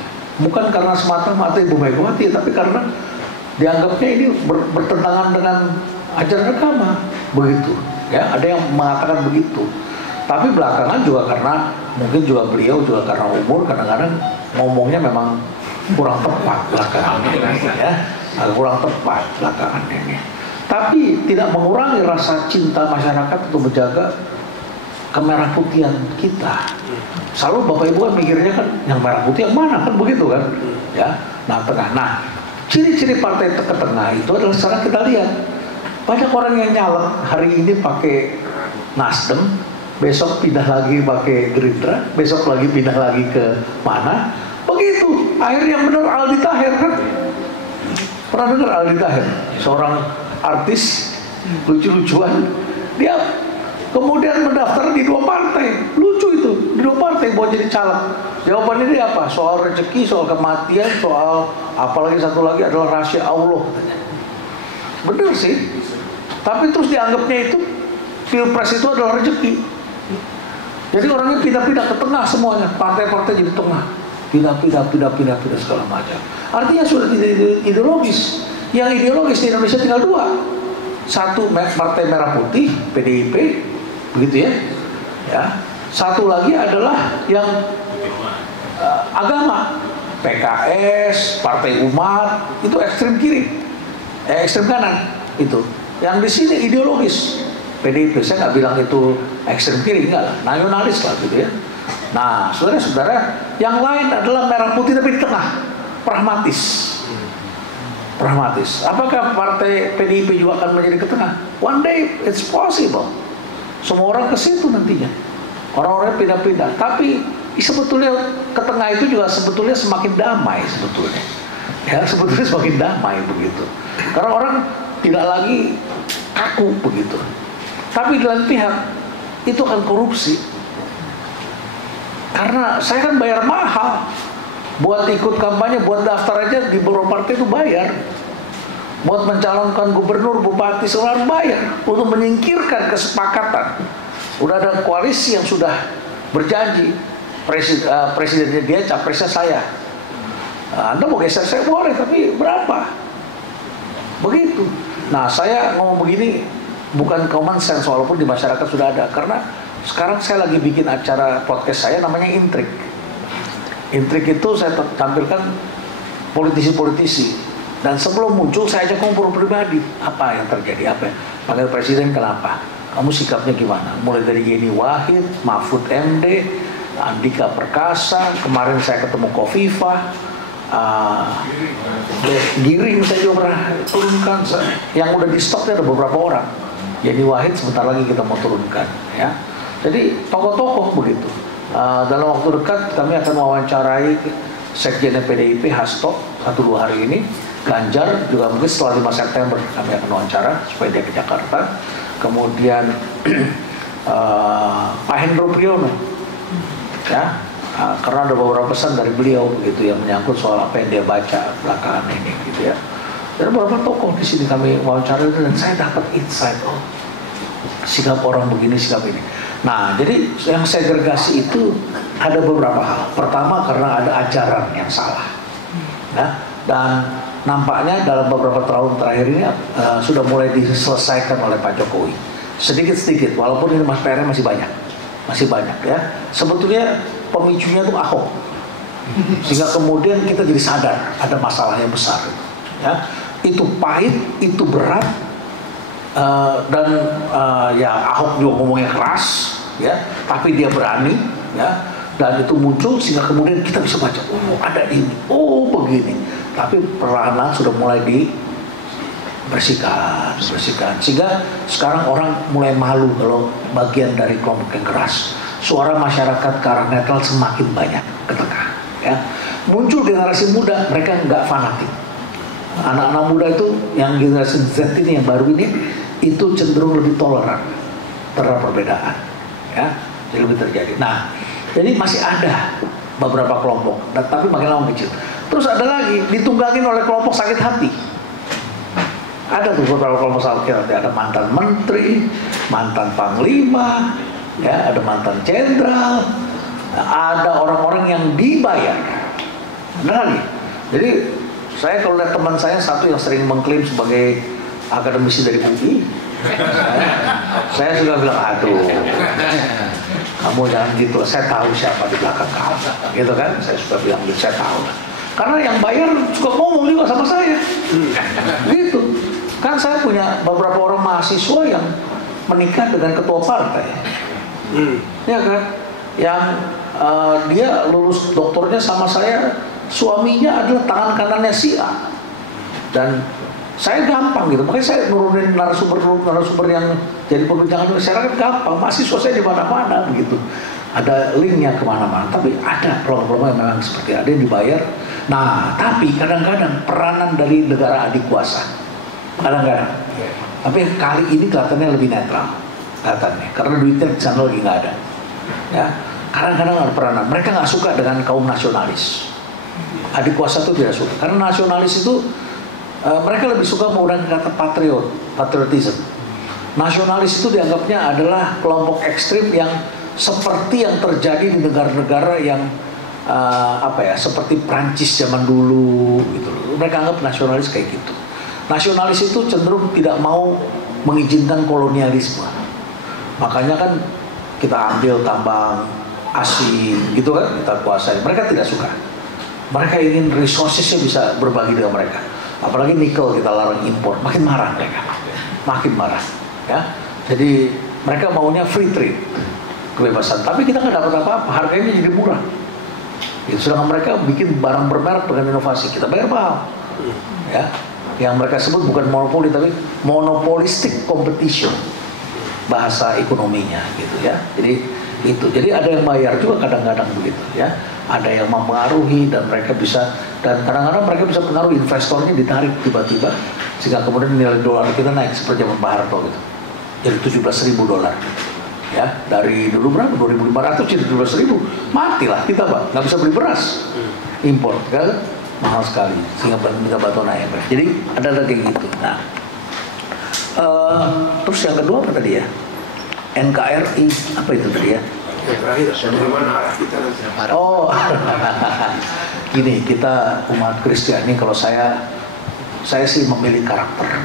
bukan karena semata-mata Ibu Megawati, tapi karena dianggapnya ini bertentangan dengan ajaran agama begitu ya. Ada yang mengatakan begitu, tapi belakangan juga karena mungkin juga beliau juga karena umur kadang-kadang ngomongnya memang kurang tepat belakangan ya, kurang tepat belakangan ini. Tapi tidak mengurangi rasa cinta masyarakat untuk menjaga kemerah putihan kita. Selalu Bapak Ibu kan mikirnya kan yang merah putih yang mana kan begitu kan? Ya, nah tengah. Nah, ciri-ciri partai ke tengah itu adalah sekarang kita lihat banyak orang yang nyalek hari ini pakai Nasdem, besok pindah lagi pakai Gerindra, besok lagi pindah lagi ke mana? Begitu. Akhirnya yang benar Aldi Taher kan? Pernah dengar Aldi Taher? Seorang artis lucu-lucuan, dia kemudian mendaftar di dua partai, lucu itu, di dua partai mau jadi caleg. Jawabannya dia apa? Soal rezeki, soal kematian, soal apalagi satu lagi adalah rahasia Allah katanya. Bener sih, tapi terus dianggapnya itu pilpres itu adalah rezeki. Jadi orangnya pindah-pindah ke tengah semuanya, partai-partai jadi tengah, pindah segala macam. Artinya sudah tidak ideologis. Yang ideologis di Indonesia tinggal dua. Satu partai merah putih, PDIP, begitu ya. Ya. Satu lagi adalah yang agama, PKS, Partai Umat, itu ekstrem kiri, ekstrem kanan itu. Yang di sini ideologis, PDIP, saya nggak bilang itu ekstrem kiri, enggak lah, nasionalis lah gitu ya. Nah, saudara-saudara, yang lain adalah merah putih tapi di tengah, pragmatis. Pragmatis. Apakah partai PDIP juga akan menjadi ke tengah? One day it's possible. Semua orang ke situ nantinya. Orang-orang pindah-pindah. Tapi sebetulnya ke tengah itu juga sebetulnya semakin damai sebetulnya. Ya, sebetulnya semakin damai begitu. Karena orang tidak lagi kaku begitu. Tapi di lain pihak itu akan korupsi. Karena saya kan bayar mahal. Buat ikut kampanye, buat daftar aja di beberapa partai itu bayar. Buat mencalonkan gubernur, bupati, seorang bayar. Untuk menyingkirkan kesepakatan. Udah ada koalisi yang sudah berjanji. Presidennya dia, capresnya saya. Anda mau geser saya boleh, tapi berapa? Begitu. Nah, saya ngomong begini bukan common sense, walaupun di masyarakat sudah ada. Karena sekarang saya lagi bikin acara podcast saya namanya Intrik. Intrik itu saya tampilkan politisi-politisi, dan sebelum muncul saya ajak ngobrol pribadi, apa yang terjadi, apa yang panggil presiden kenapa, kamu sikapnya gimana, mulai dari Yeni Wahid, Mahfud MD, Andika Perkasa, kemarin saya ketemu Kofifah, Giring saya juga pernah turunkan, yang udah di stoknya ada beberapa orang. Yeni Wahid sebentar lagi kita mau turunkan ya. Jadi tokoh-tokoh begitu. Dalam waktu dekat kami akan mewawancarai Sekjen PDIP Hasto 1-2 hari ini. Ganjar juga mungkin setelah 5 September kami akan wawancara supaya dia ke Jakarta. Kemudian Pak Hendro Priyono, ya, karena ada beberapa pesan dari beliau gitu yang menyangkut soal apa yang dia baca belakangan ini gitu ya. Dan beberapa tokoh di sini kami wawancara dan saya dapat insight, oh sikap orang begini, sikap ini. Nah, jadi yang segregasi itu ada beberapa hal. Pertama karena ada ajaran yang salah, ya, dan nampaknya dalam beberapa tahun terakhir ini sudah mulai diselesaikan oleh Pak Jokowi sedikit-sedikit, walaupun ini PR-nya masih banyak ya. Sebetulnya pemicunya itu Ahok, sehingga kemudian kita jadi sadar ada masalah yang besar, ya. Itu pahit, itu berat, dan ya Ahok juga ngomongnya keras, ya, tapi dia berani, ya, dan itu muncul sehingga kemudian kita bisa baca, oh ada ini, oh begini, tapi perlahan sudah mulai dibersihkan, sehingga sekarang orang mulai malu kalau bagian dari kelompok yang keras. Suara masyarakat ke arah netral semakin banyak ketekan, ya. Muncul generasi muda, mereka nggak fanatik. Anak-anak muda itu yang generasi Z ini yang baru ini itu cenderung lebih toleran terhadap perbedaan, ya, jadi lebih terjadi. Nah, jadi masih ada beberapa kelompok, tapi makin lama kecil. Terus ada lagi ditunggangin oleh kelompok sakit hati. Ada tuh beberapa kelompok sakit hati, ada mantan menteri, mantan panglima, ya, ada mantan jenderal, ada orang-orang yang dibayar. Ada lagi. Jadi saya kalau lihat teman saya satu yang sering mengklaim sebagai akademisi dari UI, saya sudah bilang, aduh, kamu jangan gitu, saya tahu siapa di belakang kamu, gitu kan? Saya sudah bilang, saya tahu. Karena yang bayar suka ngomong juga sama saya, gitu. Kan saya punya beberapa orang mahasiswa yang menikah dengan ketua partai, ya kan? Yang dia lulus doktornya sama saya, suaminya adalah tangan kanannya si A, dan saya gampang gitu, makanya saya nurunin narasumber yang jadi perbincangan masyarakat gampang. Mahasiswa saya di mana-mana begitu, ada linknya kemana-mana. Tapi ada kelompok-kelompok yang memang seperti ada yang dibayar. Nah, tapi kadang-kadang peranan dari negara adik kuasa, kadang-kadang. Tapi kali ini kelihatannya lebih netral, kelihatannya, karena duitnya di sana lagi nggak ada. Ya, kadang-kadang ada peranan. Mereka nggak suka dengan kaum nasionalis. Adik kuasa itu tidak suka, karena nasionalis itu mereka lebih suka menggunakan kata patriotism. Nasionalis itu dianggapnya adalah kelompok ekstrim yang seperti yang terjadi di negara-negara yang seperti Prancis zaman dulu gitu. Mereka anggap nasionalis kayak gitu. Nasionalis itu cenderung tidak mau mengizinkan kolonialisme. Makanya kan kita ambil tambang asing gitu kan, kita kuasai. Mereka tidak suka. Mereka ingin resourcesnya bisa berbagi dengan mereka. Apalagi nikel kita larang impor, makin marah mereka, makin marah, ya. Jadi mereka maunya free trade, kebebasan. Tapi kita nggak dapat apa-apa, harganya jadi murah. Gitu. Sedangkan mereka bikin barang bermerek dengan inovasi, kita bayar mahal, ya. Yang mereka sebut bukan monopoli tapi monopolistic competition, bahasa ekonominya, gitu ya. Jadi itu, jadi ada yang bayar juga kadang-kadang begitu, ya. Ada yang mempengaruhi dan mereka bisa, dan kadang-kadang mereka bisa pengaruhi investornya, ditarik tiba-tiba sehingga kemudian nilai dolar kita naik seperti zaman Pak Harto gitu, jadi $17.000, ya. Dari dulu berapa, 2.500 jadi 17.000, matilah kita, Pak, nggak bisa beli beras, impor, kan mahal sekali sehingga minta bantuan IMF. Jadi ada lagi gitu. Nah, terus yang kedua apa tadi ya? NKRI, apa itu tadi ya? Oh, gini, kita umat Kristiani, kalau saya sih memilih karakter.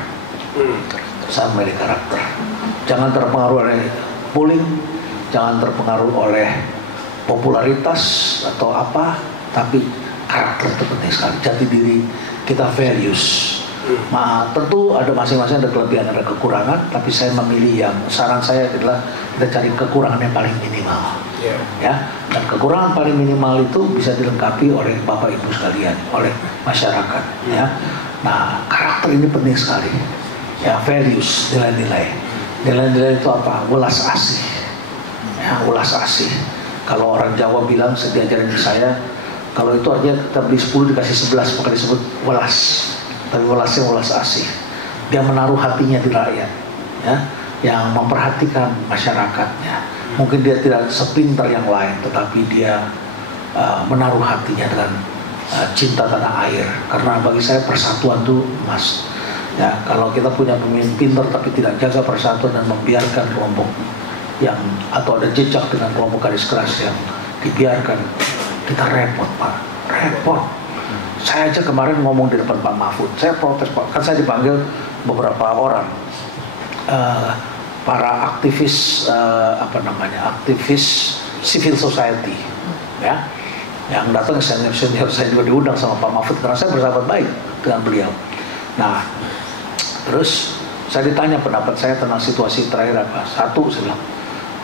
Saya memilih karakter. Jangan terpengaruh oleh bullying, jangan terpengaruh oleh popularitas atau apa, tapi karakter itu penting sekali. Jati diri kita, values. Nah, tentu ada masing-masing ada kelebihan, ada kekurangan, tapi saya memilih yang, saran saya adalah kita cari kekurangan yang paling minimal, ya. Dan kekurangan paling minimal itu bisa dilengkapi oleh Bapak Ibu sekalian, oleh masyarakat, ya. Nah, karakter ini penting sekali, ya. Values, nilai-nilai itu apa? Welas asih, ya, welas asih. Kalau orang Jawa bilang, diajarin saya, kalau itu artinya kita beli 10 dikasih 11, maka disebut welas. Tapi welasnya welas asih. Dia menaruh hatinya di rakyat, ya. yang memperhatikan masyarakatnya. Mungkin dia tidak sepintar yang lain, tetapi dia menaruh hatinya dengan cinta tanah air. Karena bagi saya persatuan itu emas. Ya, kalau kita punya pemimpin pintar tapi tidak jaga persatuan dan membiarkan kelompok yang atau ada jejak dengan kelompok garis keras yang dibiarkan, kita repot, Pak. Repot. Saya aja kemarin ngomong di depan Pak Mahfud, saya protes, Pak. Kan saya dipanggil beberapa orang, para aktivis aktivis civil society, ya, yang datang senior saya juga diundang sama Pak Mahfud karena saya bersahabat baik dengan beliau. Nah, terus saya ditanya pendapat saya tentang situasi terakhir apa. Satu, saya bilang,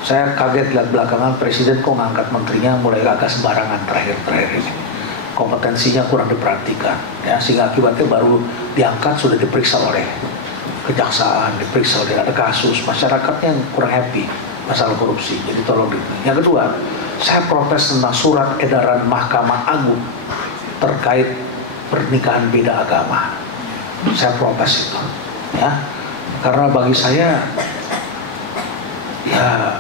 saya kaget lihat belakangan presiden kok ngangkat menterinya mulai agak sembarangan terakhir ini. Kompetensinya kurang diperhatikan, ya, sehingga akibatnya baru diangkat sudah diperiksa oleh kejaksaan, diperiksa oleh ada kasus, masyarakatnya yang kurang happy masalah korupsi. Jadi tolong gitu. Yang kedua, saya protes tentang surat edaran Mahkamah Agung terkait pernikahan beda agama. Saya protes itu, ya, karena bagi saya, ya,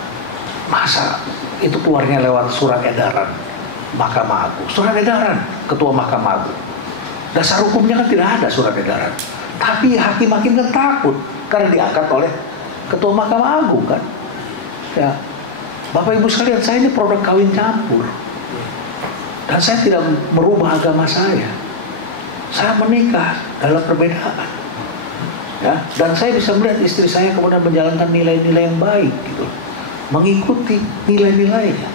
masa itu keluarnya lewat surat edaran Mahkamah Agung, surat edaran Ketua Mahkamah Agung. Dasar hukumnya kan tidak ada surat edaran, tapi hakim-hakim kan takut karena diangkat oleh Ketua Mahkamah Agung kan. Ya, Bapak Ibu sekalian, saya ini produk kawin campur dan saya tidak merubah agama saya. Saya menikah dalam perbedaan, ya, dan saya bisa melihat istri saya kemudian menjalankan nilai-nilai yang baik, gitu, mengikuti nilai-nilainya,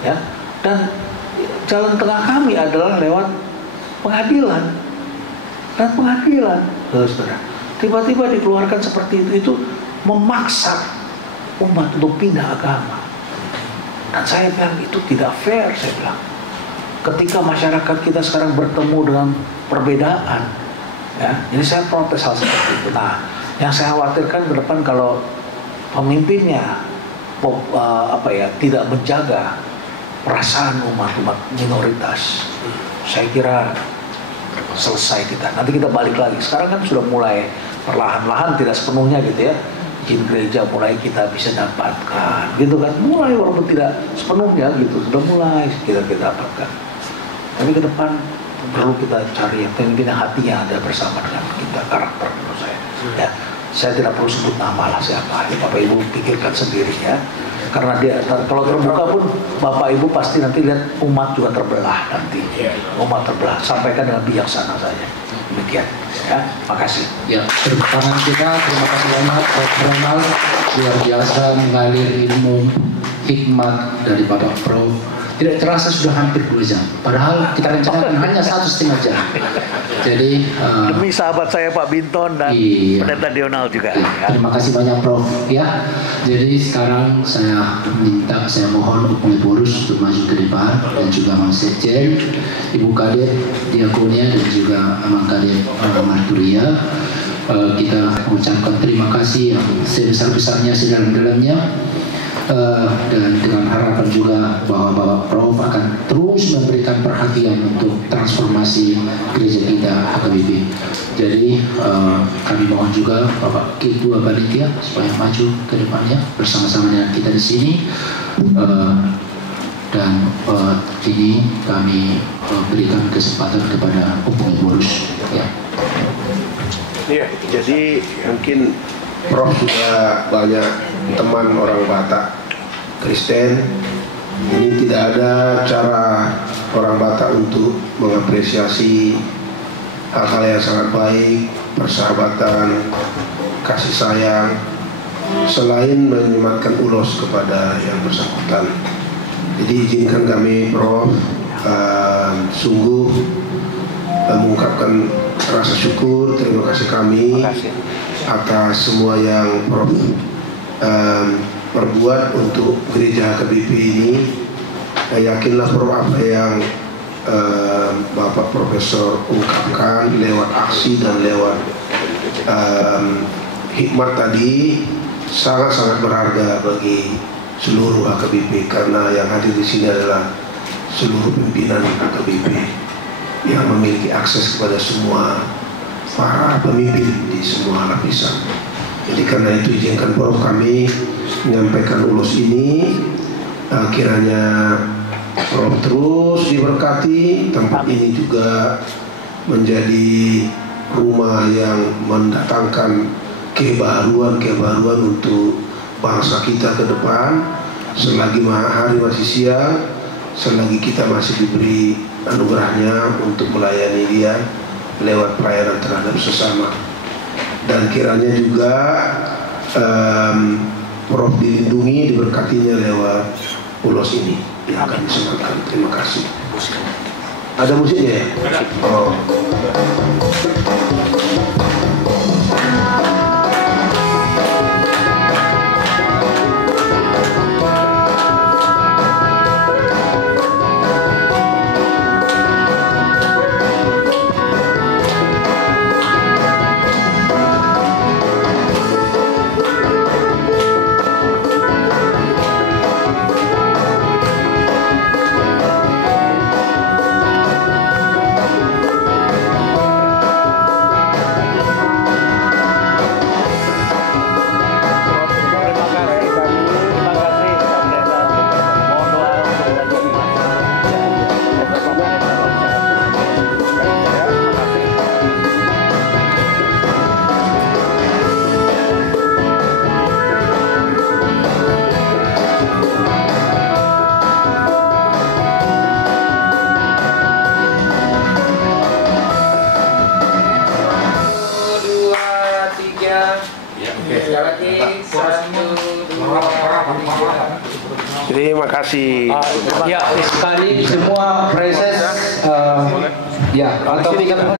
ya, dan jalan tengah kami adalah lewat pengadilan. Dan pengadilan, saudara, tiba-tiba dikeluarkan seperti itu memaksa umat untuk pindah agama. Dan saya bilang itu tidak fair, saya bilang. Ketika masyarakat kita sekarang bertemu dengan perbedaan, ya, jadi saya protes hal seperti itu. Nah, yang saya khawatirkan ke depan kalau pemimpinnya tidak menjaga perasaan umat-umat minoritas, saya kira selesai kita. Nanti kita balik lagi. Sekarang kan sudah mulai perlahan-lahan, tidak sepenuhnya gitu ya. Izin gereja mulai kita bisa dapatkan, gitu kan. Mulai walaupun tidak sepenuhnya gitu, sudah mulai kita dapatkan. Tapi ke depan perlu kita cari yang pemimpin hatinya ada bersama dengan kita, karakter menurut saya. Ya, saya tidak perlu sebut nama lah siapa. Ya, Bapak Ibu pikirkan sendiri ya. Karena dia kalau terbuka pun Bapak Ibu pasti nanti lihat umat juga terbelah nanti. Umat terbelah. Sampaikan dengan bijaksana saja. Demikian. Ya, makasih. Ya, tepuk tangan kita. Terima kasih banyak Prof. Ronald, luar biasa mengalir ilmu hikmat dari Bapak Prof. Tidak terasa sudah hampir 2 jam. Padahal kita rencanakan hanya 1,5 jam. Jadi demi sahabat saya Pak Binton dan iya, Pendeta Dional juga. Iya. Terima kasih banyak Prof. Ya. Jadi sekarang saya mohon Ibu Borus untuk maju ke depan dan juga Mang Sekjen, Ibu Kadet Diakonia dan juga Mang Kadet Marturia. Kita mengucapkan terima kasih yang sebesar-besarnya sedalam-dalamnya. Dan dengan harapan juga bahwa Bapak Prof akan terus memberikan perhatian untuk transformasi gereja kita HKBP. Jadi kami mohon juga Bapak Ketua Panitia supaya maju ke depannya bersama-sama dengan kita di sini. Dan ini kami berikan kesempatan kepada Ibu Borus. Ya. Iya, jadi mungkin Prof sudah banyak teman orang Batak Kristen. Ini tidak ada cara orang Batak untuk mengapresiasi hal-hal yang sangat baik, persahabatan, kasih sayang, selain menyematkan ulos kepada yang bersangkutan. Jadi izinkan kami Prof sungguh mengungkapkan rasa syukur, terima kasih kami atas semua yang Prof perbuat untuk gereja HKBP ini. Yakinlah Prof apa yang Bapak Profesor ungkapkan lewat aksi dan lewat hikmat tadi sangat-sangat berharga bagi seluruh HKBP, karena yang hadir di sini adalah seluruh pimpinan HKBP yang memiliki akses kepada semua para pemimpin di semua lapisan. Jadi karena itu izinkan Prof kami menyampaikan ulos ini. Kiranya Prof terus diberkati, tempat ini juga menjadi rumah yang mendatangkan kebaruan untuk bangsa kita ke depan. Selagi hari masih siang, selagi kita masih diberi anugerahnya untuk melayani dia lewat pelayanan terhadap sesama. Dan kiranya juga Prof dilindungi, diberkatinya lewat ulos ini yang akan disampaikan. Terima kasih. Ada musiknya ya? Oh. Terima kasih. Ya, sekali semua proses ya atau